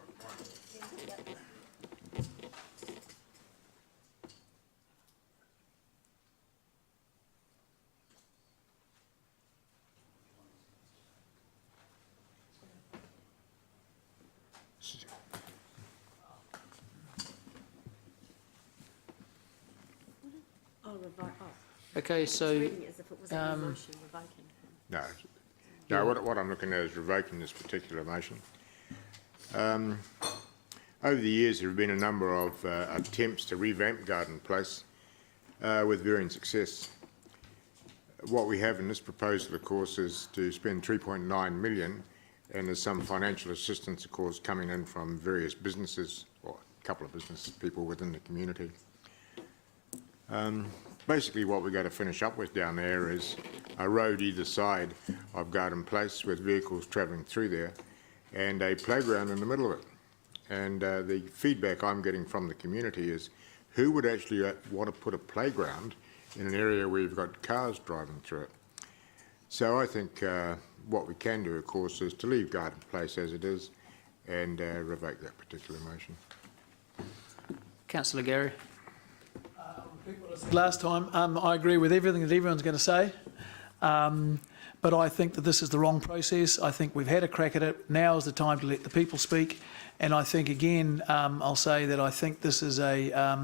Okay, so No, what I'm looking at is revoking this particular motion. Over the years, there have been a number of attempts to revamp Garden Place with varying success. What we have in this proposal, of course, is to spend 3.9 million, and there's some financial assistance, of course, coming in from various businesses, or a couple of business people within the community. Basically, what we're going to finish up with down there is a road either side of Garden Place with vehicles travelling through there, and a playground in the middle of it. And the feedback I'm getting from the community is, who would actually want to put a playground in an area where you've got cars driving through it? So I think what we can do, of course, is to leave Garden Place as it is and revoke that particular motion. Councillor Gary. Last time, I agree with everything that everyone's going to say, but I think that this is the wrong process. I think we've had a crack at it. Now is the time to let the people speak, and I think, again, I'll say that I think this is a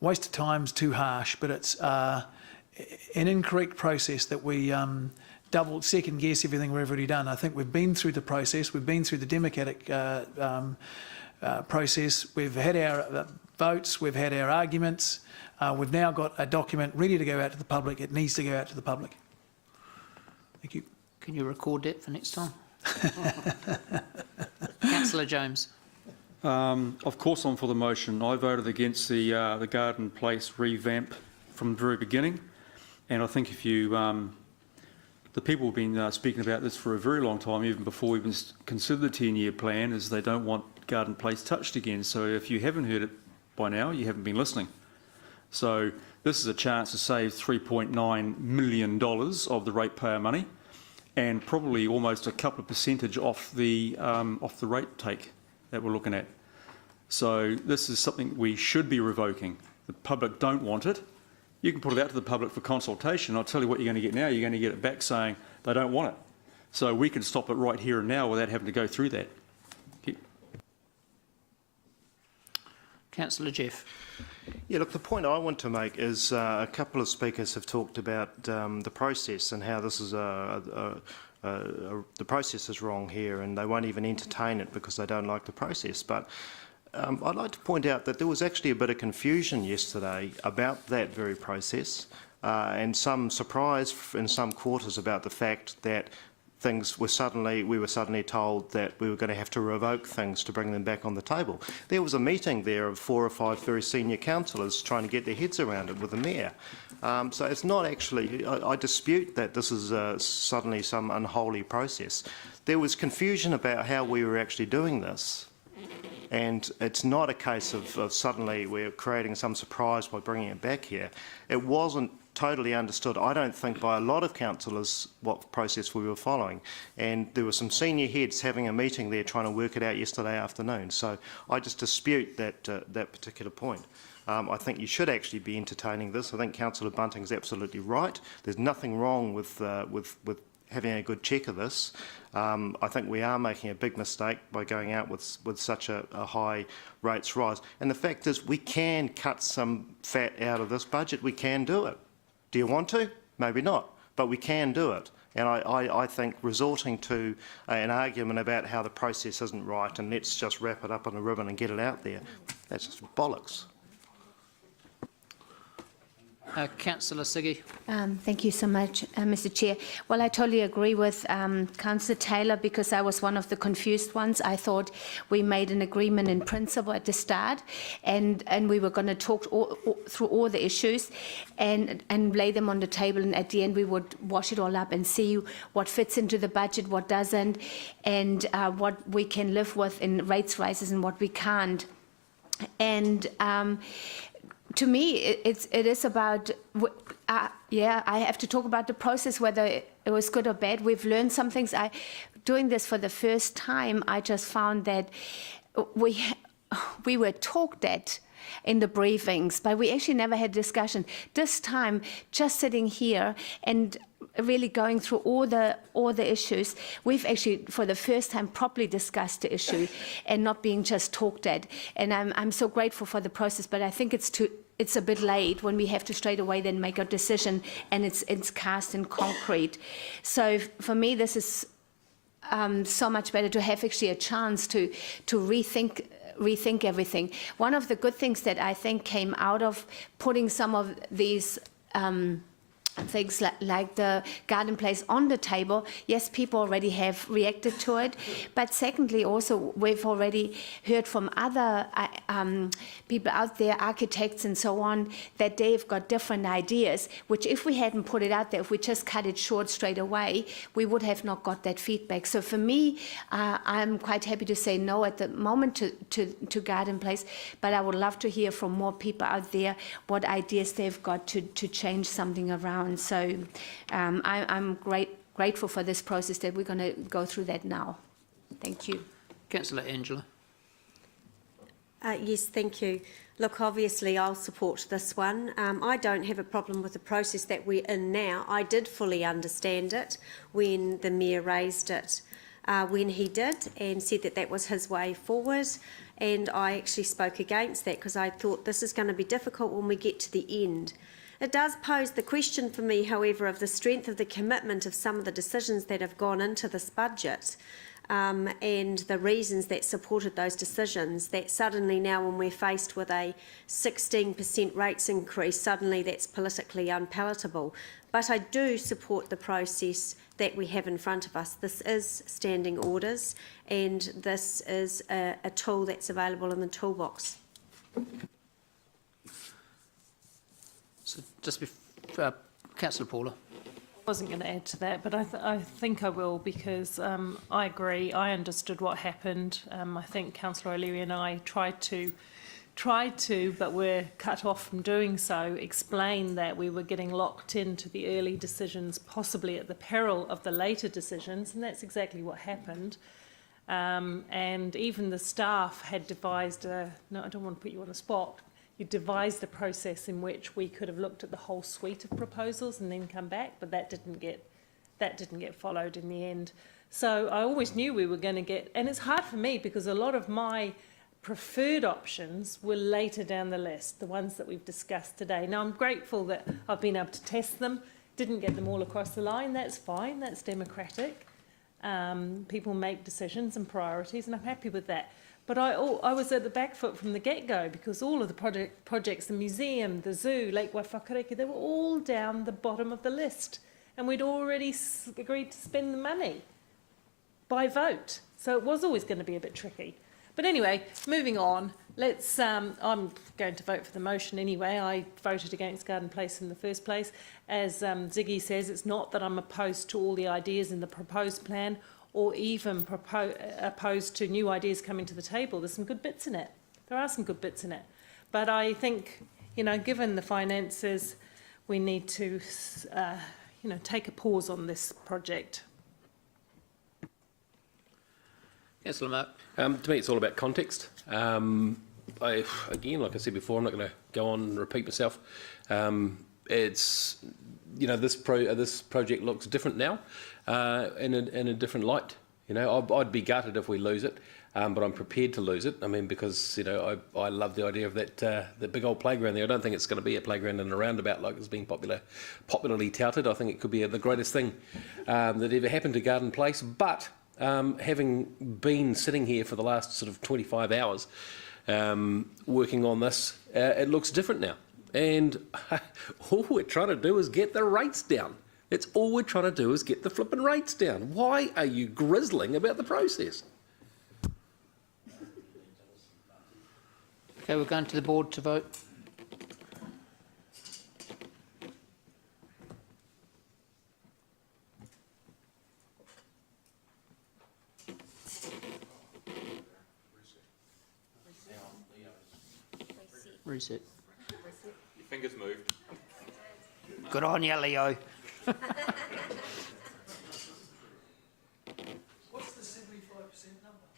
waste of time's too harsh, but it's an incorrect process that we second guess everything we've already done. I think we've been through the process. We've been through the democratic process. We've had our votes. We've had our arguments. We've now got a document ready to go out to the public. It needs to go out to the public. Thank you. Can you record that for next time? Councillor James. Of course I'm for the motion. I voted against the Garden Place revamp from the very beginning, and I think if you, the people have been speaking about this for a very long time, even before we even considered the 10-year plan, is they don't want Garden Place touched again. So if you haven't heard it by now, you haven't been listening. So this is a chance to save $3.9 million of the ratepayer money, and probably almost a couple of percentage off the rate take that we're looking at. So this is something we should be revoking. The public don't want it. You can put it out to the public for consultation. I'll tell you what you're going to get now. You're going to get it back saying they don't want it. So we can stop it right here and now without having to go through that. Councillor Jeff. Yeah, look, the point I want to make is a couple of speakers have talked about the process and how this is the process is wrong here, and they won't even entertain it because they don't like the process. But I'd like to point out that there was actually a bit of confusion yesterday about that very process. and some surprise in some quarters about the fact that we were suddenly told that we were going to have to revoke things to bring them back on the table. There was a meeting there of 4 or 5 very senior councillors trying to get their heads around it with the mayor. So it's not actually, I dispute that this is suddenly some unholy process. There was confusion about how we were actually doing this. And it's not a case of suddenly we're creating some surprise by bringing it back here. It wasn't totally understood, I don't think, by a lot of councillors what process we were following. And there were some senior heads having a meeting there trying to work it out yesterday afternoon. So I just dispute that, that particular point. I think you should actually be entertaining this. I think Councillor Bunting's absolutely right. There's nothing wrong with having a good check of this. I think we are making a big mistake by going out with such a high rates rise. And the fact is we can cut some fat out of this budget. We can do it. Do you want to? Maybe not, but we can do it. And I think resorting to an argument about how the process isn't right and let's just wrap it up on a ribbon and get it out there, that's just bollocks. Councillor Siggy. Thank you so much, Mr. Chair. Well, I totally agree with Councillor Taylor because I was one of the confused ones. I thought we made an agreement in principle at the start and we were going to talk through all the issues and lay them on the table, and at the end we would wash it all up and see what fits into the budget, what doesn't, and what we can live with in rates rises and what we can't. And to me, it is about, yeah, I have to talk about the process, whether it was good or bad. We've learned some things. Doing this for the first time, I just found that we were talked at in the briefings, but we actually never had discussion. This time, just sitting here and really going through all the issues, we've actually for the first time properly discussed the issue and not being just talked at. And I'm so grateful for the process, but I think it's a bit late when we have to straight away then make a decision and it's cast in concrete. So for me, this is so much better to have actually a chance to rethink everything. One of the good things that I think came out of putting some of these things like the garden place on the table, yes, people already have reacted to it, but secondly also we've already heard from other people out there, architects and so on, that they've got different ideas, which if we hadn't put it out there, if we just cut it short straight away, we would have not got that feedback. So for me, I'm quite happy to say no at the moment to garden place, but I would love to hear from more people out there what ideas they've got to change something around. So I'm grateful for this process that we're going to go through that now. Thank you. Councillor Angela. Yes, thank you. Look, obviously I'll support this one. I don't have a problem with the process that we're in now. I did fully understand it when the Mayor raised it, when he did, and said that that was his way forward. And I actually spoke against that because I thought this is going to be difficult when we get to the end. It does pose the question for me, however, of the strength of the commitment of some of the decisions that have gone into this budget and the reasons that supported those decisions, that suddenly now when we're faced with a 16% rates increase, suddenly that's politically unpalatable. But I do support the process that we have in front of us. This is standing orders and this is a tool that's available in the toolbox. So just before, Councillor Paula. I wasn't going to add to that, but I think I will because I agree. I understood what happened. I think Councillor O'Leary and I tried to, but we're cut off from doing so, explain that we were getting locked into the early decisions, possibly at the peril of the later decisions, and that's exactly what happened. And even the staff had devised no, I don't want to put you on the spot. You devised a process in which we could have looked at the whole suite of proposals and then come back, but that didn't get followed in the end. So I always knew we were going to get, and it's hard for me because a lot of my preferred options were later down the list, the ones that we've discussed today. Now I'm grateful that I've been able to test them, didn't get them all across the line, that's fine, that's democratic. People make decisions and priorities and I'm happy with that. But I was at the back foot from the get-go because all of the projects, the museum, the zoo, Lake Waiwhakareke, they were all down the bottom of the list. And we'd already agreed to spend the money by vote. So it was always going to be a bit tricky. But anyway, moving on, I'm going to vote for the motion anyway. I voted against Garden Place in the first place. As Ziggy says, it's not that I'm opposed to all the ideas in the proposed plan or even opposed to new ideas coming to the table. There's some good bits in it. There are some good bits in it. But I think, given the finances, we need to, take a pause on this project. Councillor Mark. To me, it's all about context. Again, like I said before, I'm not going to go on and repeat myself. It's, this project looks different now, in a different light. I'd be gutted if we lose it, but I'm prepared to lose it. I mean, because I love the idea of that the big old playground there. I don't think it's going to be a playground in a roundabout like it's been popularly touted. I think it could be the greatest thing that ever happened to Garden Place. But having been sitting here for the last sort of 25 hours working on this, it looks different now. And all we're trying to do is get the rates down. It's all we're trying to do is get the flipping rates down. Why are you grizzling about the process? Okay, we're going to the board to vote. Reset. Your fingers moved. Good on you, Leo. What's the 75% number?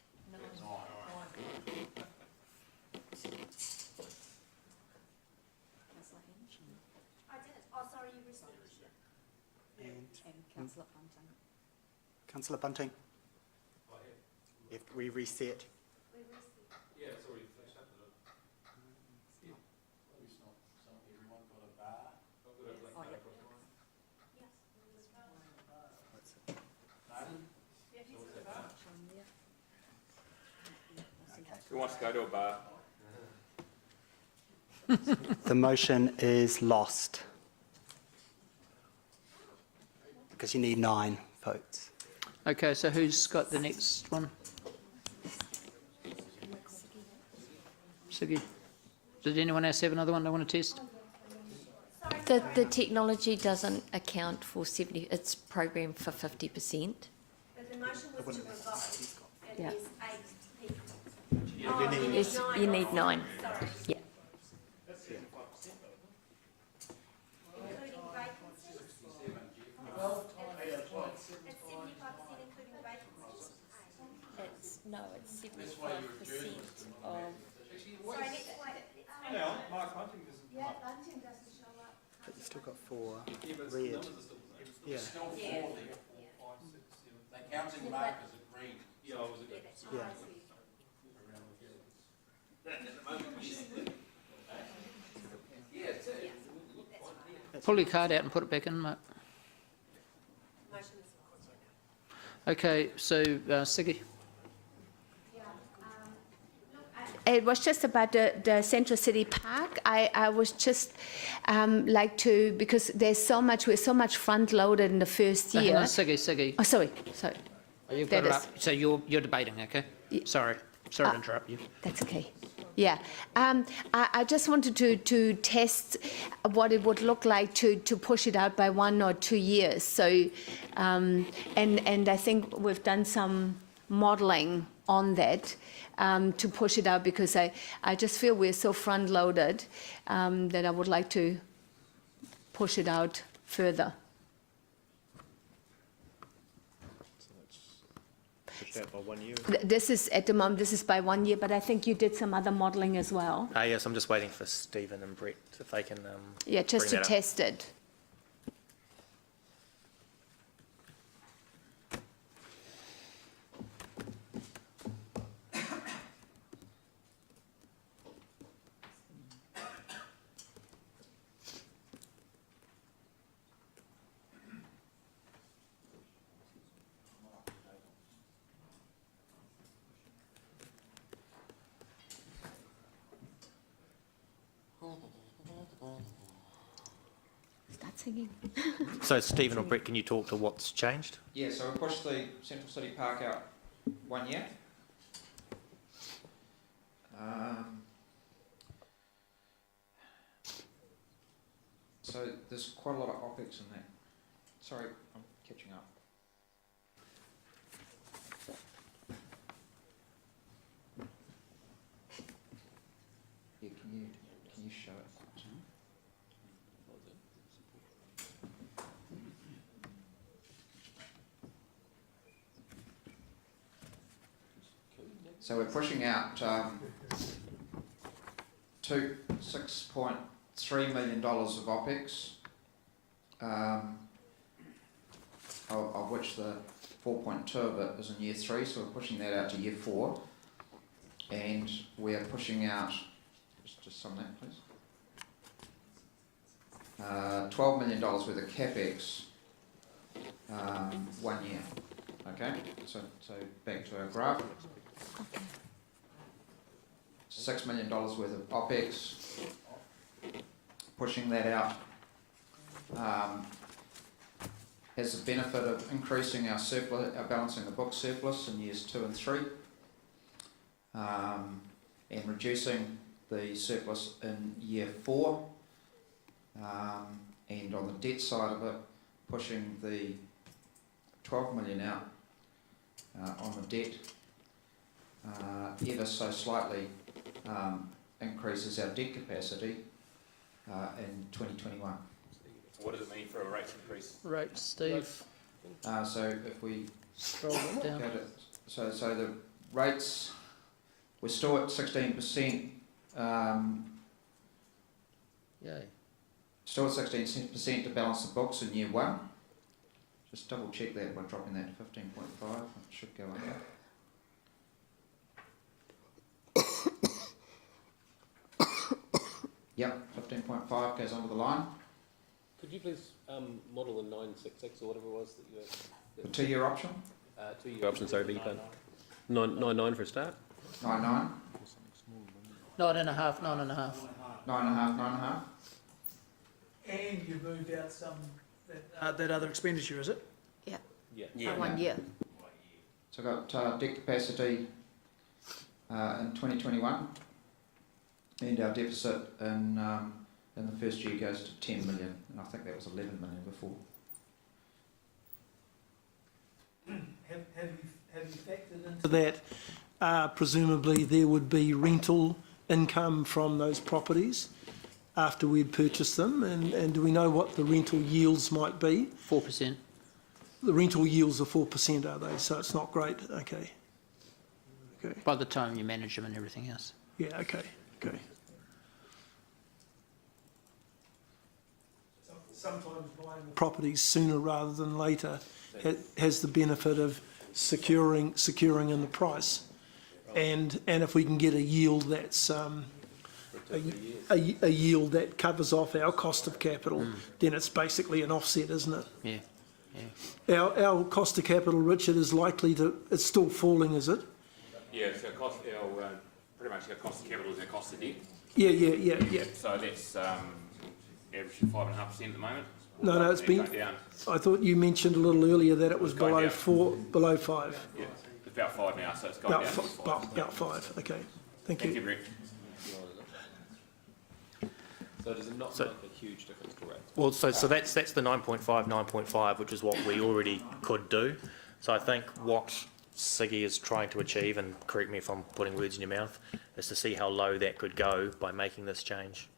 Councillor Bunting. If we reset. Yeah, it's already finished up. Everyone got a bar. Who wants to go to a bar? The motion is lost. Because you need 9 votes. Okay, so who's got the next one? Siggy. Did anyone else have another one they want to test? The technology doesn't account for 70, it's programmed for 50%. But the motion was to revoke, and Yeah. there's 8 people. Yes, you need 9. Yeah. Including vacancies? It's 75% including vacancies? It's 75% of. Sorry, let's wait. Yeah, Mark Bunting doesn't. Yeah, Bunting doesn't show up. But you've still got 4 red. Yeah. They're counting Mark as a green. Yeah, I was a bit. Yeah. Pull your card out and put it back in, Mark. Motion is Okay, so Siggy. It was just about the Central City Park. I was just because we're so much front loaded in the first Hang year. on, Siggy. Oh, sorry. Oh, you've That got it is- up. So you're debating, okay? Sorry to interrupt you. That's okay. Yeah. I just wanted to test what it would look like to push it out by 1 or 2 years. So, and I think we've done some modelling on that to push it out because I just feel we're so front loaded that I would like to push it out further. Pushed out by 1 year. This is at the moment. This is by 1 year, but I think you did some other modelling as well. Yes, I'm just waiting for Stephen and Brett if they can. Yeah, just bring to that up. test it. start singing. So Stephen or Brett, can you talk to what's changed? Yeah, so we pushed the Central City Park out 1 year. So there's quite a lot of OPEX in that. Sorry, I'm catching up. Yeah, can you show it? So we're pushing out $6.3 million of OPEX, of which the 4.2 of it is in year 3, so we're pushing that out to year 4, and we're pushing out, just sum that please, $12 million worth of CapEx 1 year. Okay, so back to our graph. $6 million worth of OPEX, pushing that out has the benefit of increasing our surplus, our balancing the book surplus in years 2 and 3, and reducing the surplus in year 4, and on the debt side of it, pushing the 12 million out on the debt ever so slightly, increases our debt capacity in 2021. So what does it mean for a rate increase? Right, Steve. So if we Scroll it down. go to, so the rates, we're still at 16%, Yay. still at 16% to balance the books in year 1. Just double check that by dropping that to 15.5, it should go under. Yep, 15.5 goes under the line. Could you please model the 966 or whatever it was that you had? The 2-year option? 2-year option, sorry, beg your pardon. 99 for a start. 9.9. 9.5, 9.5. 9.5, 9.5. And you moved out some, that other expenditure, is it? Yeah. Yeah. 1 year. So I've got debt capacity in 2021, and our deficit in the first year goes to 10 million, and I think that was 11 million before. Have you factored into that, presumably there would be rental income from those properties after we'd purchased them, and do we know what the rental yields might be? 4%. The rental yields are 4%, are they? So it's not great, okay. Okay, By the time you manage them and everything else. yeah, okay, okay. Sometimes buying properties sooner rather than later has the benefit of securing in the price. And if we can get a yield that's a yield that covers off our cost of capital, then it's basically an offset, isn't it? Yeah. Yeah. Our cost of capital, Richard, is likely to, it's still falling, is it? Yeah, so pretty much our cost of capital is our cost of debt. Yeah. So that's averaging 5.5% at the moment. No, it's been, down. I thought you mentioned a little earlier that it was going below down. 4, below 5. Yeah, it's about 5 now, so it's gone About, down. about 5, okay. Thank Thank you. you, Brett. So does it not make a huge difference to rate? Well, so that's the 9.5, 9.5, which is what we already could do. So I think what Siggy is trying to achieve, and correct me if I'm putting words in your mouth, is to see how low that could go by making this change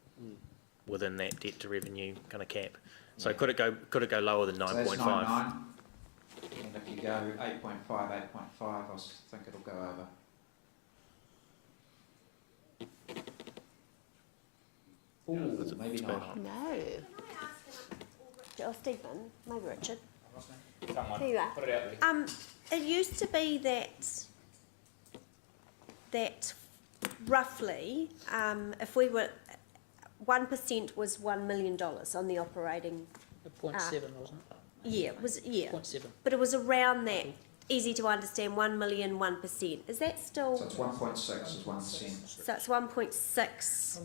within that debt to revenue kind of cap. So could it go lower than 9.5? So that's 9.9, and if you go 8.5, 8.5, I think it'll go over. Ooh, maybe not. No. Or Stephen, maybe Richard. Someone, There you are. put it out there. It used to be that roughly, if we were, 1% was $1 million on the operating. 0.7, wasn't it? Yeah, it was, yeah. 0.7. But it was around that, easy to understand, 1 million, 1%. Is that still? So it's 1.6 is 1%. So it's 1.6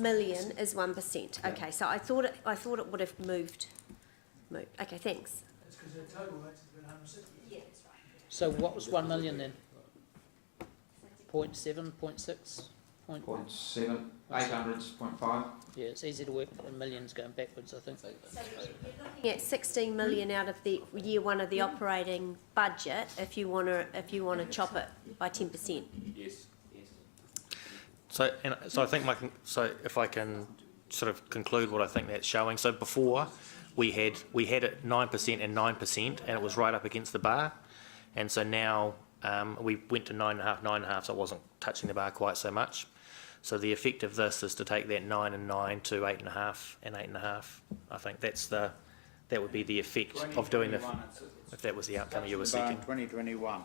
million is 1%. Okay, so I thought it would have moved. Okay, thanks. That's because the total rate's about 160. Yeah, that's right. So what was 1 million then? 0.7, 0.6? 0.7, 800s, 0.5. Yeah, it's easy to work in millions going backwards, I think. So you're looking at 16 million out of the year one of the operating budget if you want to chop it by 10%. Yes. So I think if I can sort of conclude what I think that's showing. So before we had it 9% and 9%, and it was right up against the bar, and so now we went to 9.5, 9.5, so it wasn't touching the bar quite so much. So the effect of this is to take that 9 and 9 to 8.5 and 8.5. I think that would be the effect of doing the, if that was the outcome you were seeking. 2021.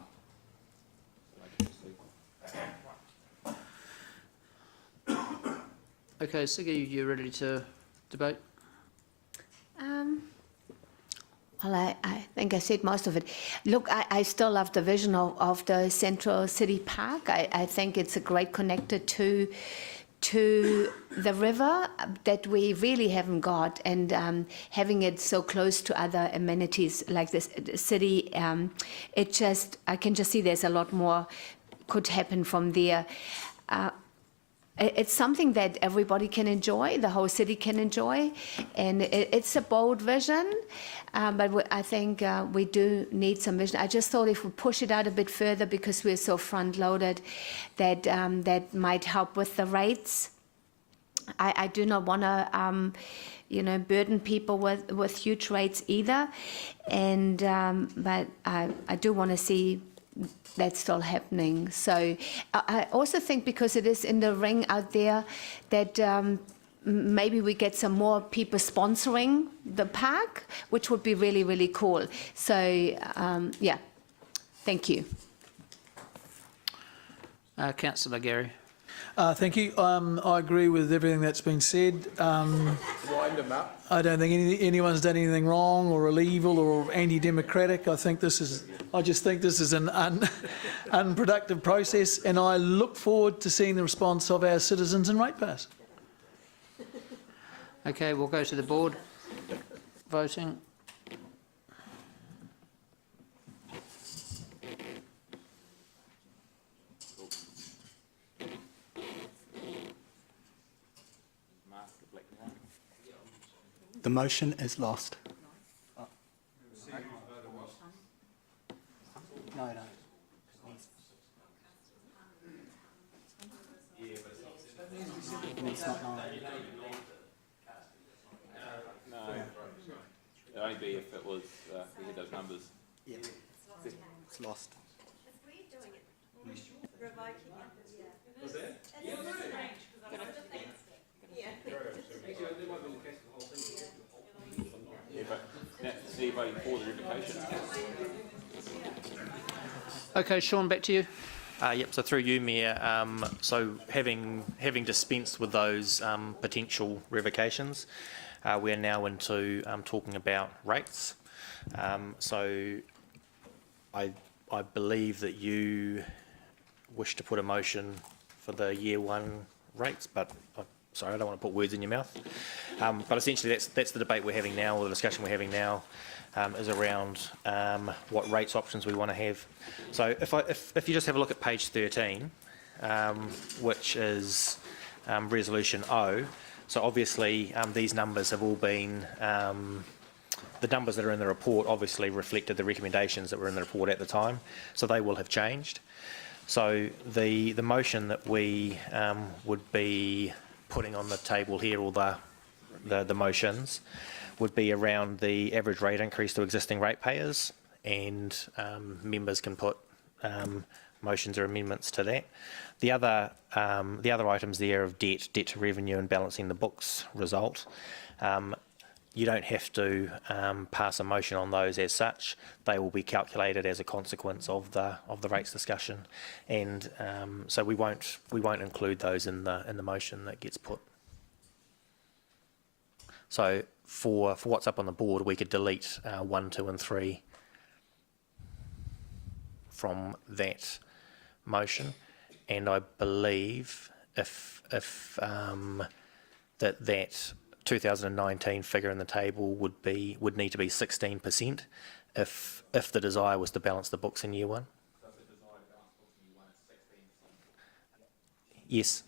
Okay, Siggy, you ready to debate? Well, I think I said most of it. Look, I still love the vision of the Central City Park. I think it's a great connector to the river that we really haven't got, and having it so close to other amenities like this city, I can just see there's a lot more could happen from there. It's something that everybody can enjoy, the whole city can enjoy, and it's a bold vision, but I think we do need some vision. I just thought if we push it out a bit further, because we're so front-loaded, that might help with the rates. I do not want to, burden people with huge rates either, and but I do want to see that's still happening. So I also think, because it is in the ring out there, that maybe we get some more people sponsoring the park, which would be really, really cool. So yeah, thank you. Councillor Gary. Thank you. I agree with everything that's been said. Wind them up. I don't think anyone's done anything wrong or illegal or anti-democratic. I just think this is an unproductive process, and I look forward to seeing the response of our citizens and ratepayers. Okay, we'll go to the board. Voting. The motion is lost. No. It's not nine. No. It'd only be if it was, we had those numbers. Yeah. It's lost. It's weird doing it. Revoking it. Was that? Yeah, but that's the voting for the revocation. Okay, Sean, back to you. Yep, so through you, Mayor, so having dispensed with those potential revocations, we're now into talking about rates. So I believe that you wish to put a motion for the year one rates, but sorry, I don't want to put words in your mouth. But essentially that's the debate we're having now, or the discussion we're having now, is around what rates options we want to have. So if you just have a look at page 13, which is resolution O, so obviously these numbers have all been, the numbers that are in the report obviously reflected the recommendations that were in the report at the time, so they will have changed. So the motion that we would be putting on the table here, or the motions, would be around the average rate increase to existing ratepayers, and members can put motions or amendments to that. The other items there of debt to revenue, and balancing the books result, you don't have to pass a motion on those as such. They will be calculated as a consequence of the rates discussion, and so we won't include those in the motion that gets put. So for what's up on the board, we could delete 1, 2 and 3 from that motion, and I believe if that 2019 figure in the table would need to be 16% if the desire was to balance the books in year one. Yes.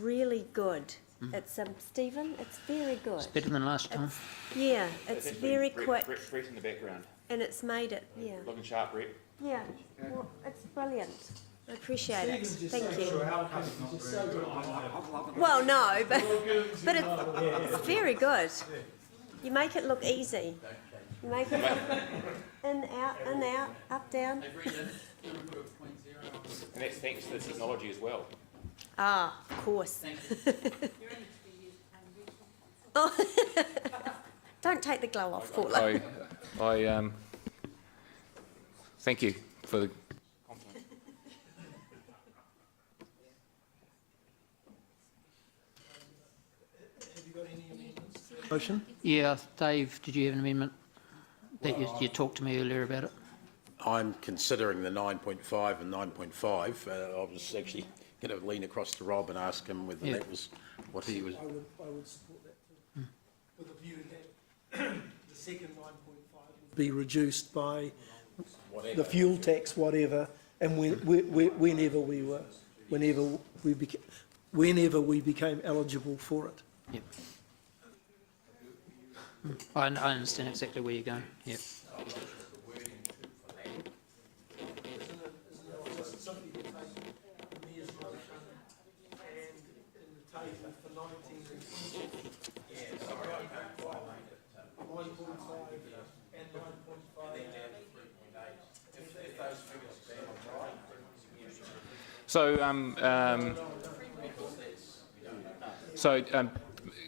Really good. It's, Stephen, it's very good. It's better than last time. Yeah, it's very quick, Brett in the background, and it's made it, yeah. looking sharp, Brett. Yeah, well, it's brilliant. I appreciate it. Thank you. Well, no, but it's very good. You make it look easy. You make it look in, out, up, down. And that's thanks to the technology as well. Ah, of course. Oh, don't take the glove off, Paula. I thank you for the compliment. Motion? Yeah, Dave, did you have an amendment that you talked to me earlier about it? I'm considering the 9.5 and 9.5. I was actually going to lean across to Rob and ask him whether that was what he was. I would support that too. With a view that the second 9.5 would be reduced by the fuel tax, whatever, and whenever we became eligible for it. Yep. I understand exactly where you're going. Yep.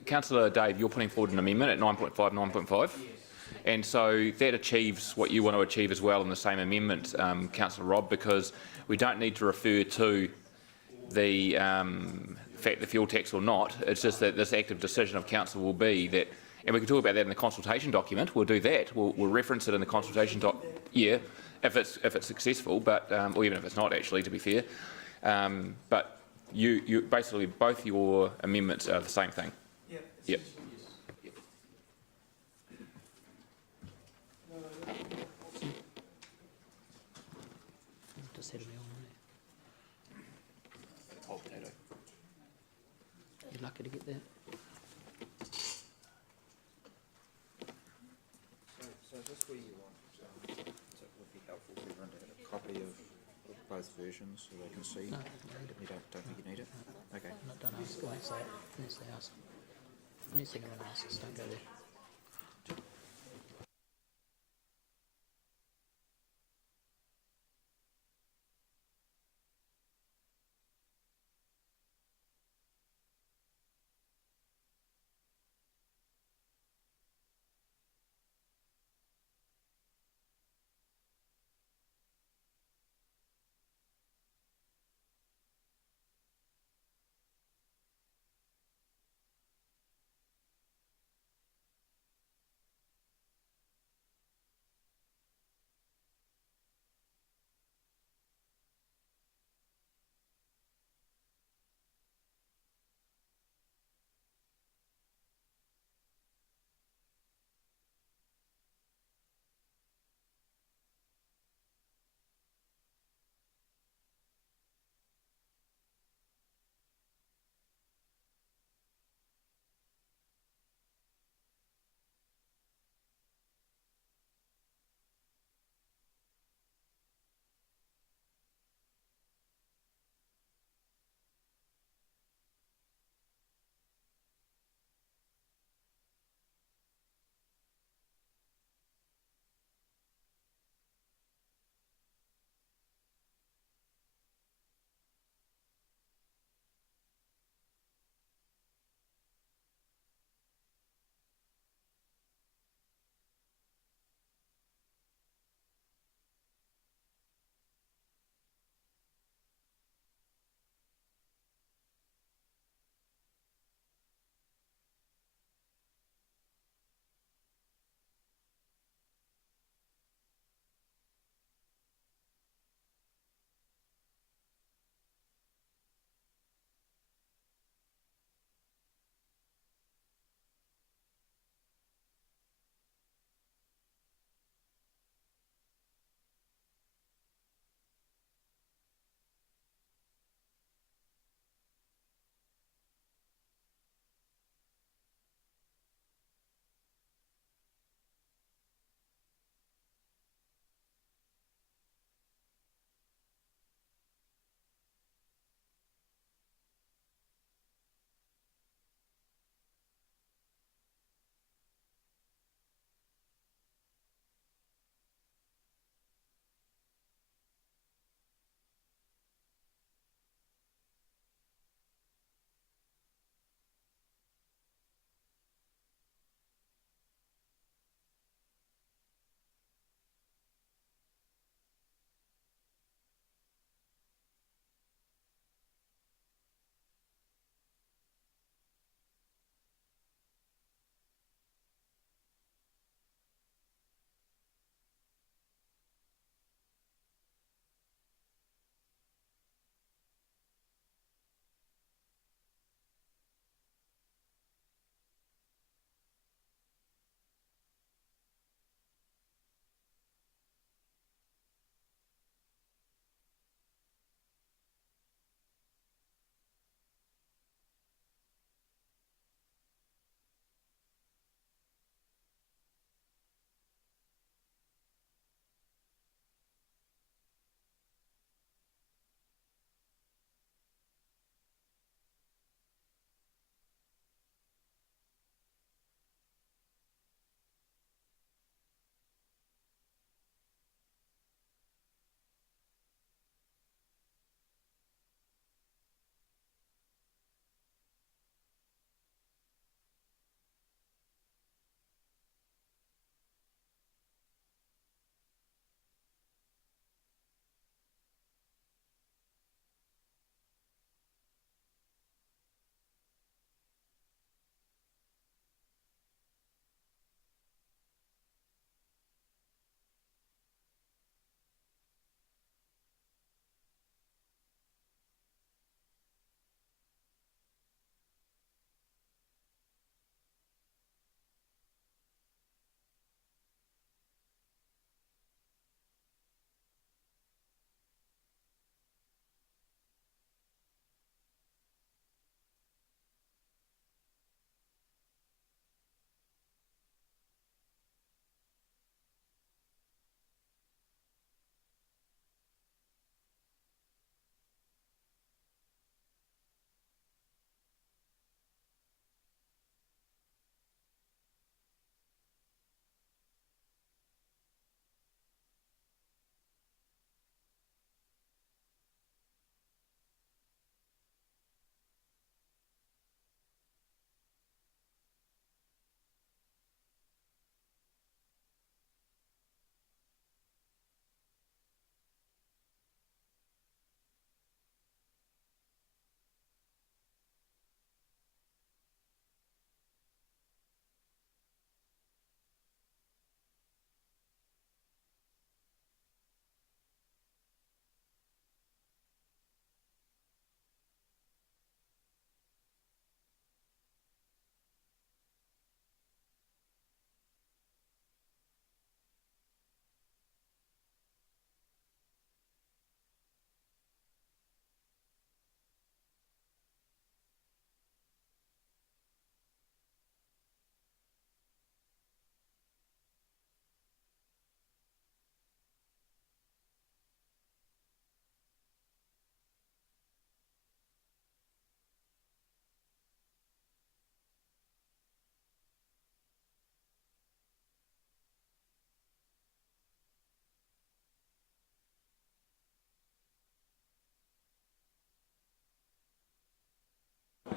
Councillor Dave, you're putting forward an amendment at 9.5, 9.5, and so that achieves what you want to achieve as well in the same amendment, Councillor Rob, because we don't need to refer to the fact the fuel tax or not. It's just that this active decision of council will be that, and we can talk about that in the consultation document. We'll do that. We'll reference it in the consultation yeah, if it's successful, but or even if it's not, actually, to be fair. But you basically both your amendments are the same thing. Yep. Just had to be on there. Whole potato. You're lucky to get that. So is this where you want, so it would be helpful for everyone to have a copy of both versions so they can see? No, You don't think you need it? Okay. no, don't ask. Unless they ask. Unless anyone asks, don't go there.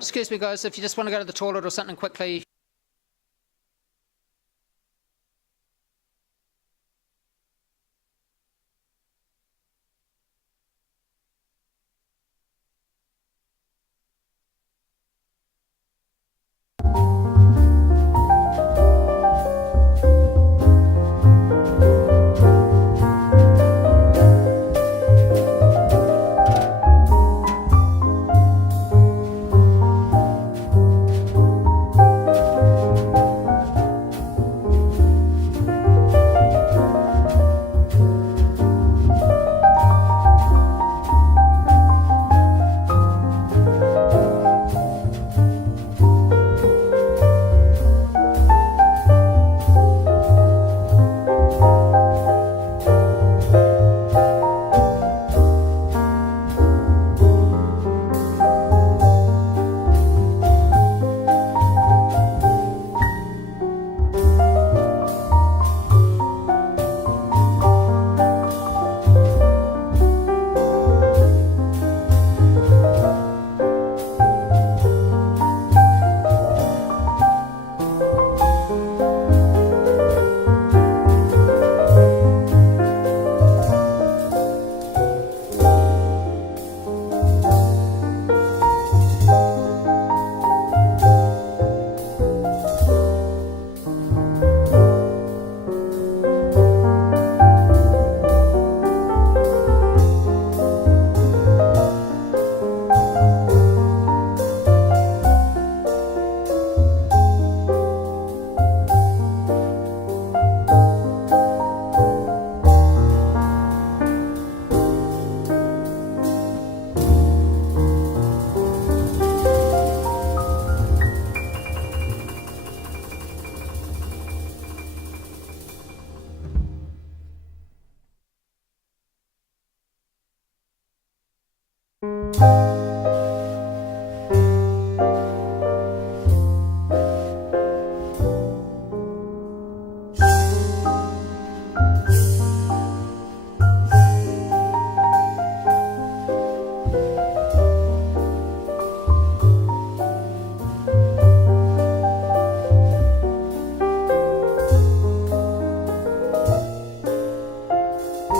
Excuse me, guys, if you just want to go to the toilet or something quickly,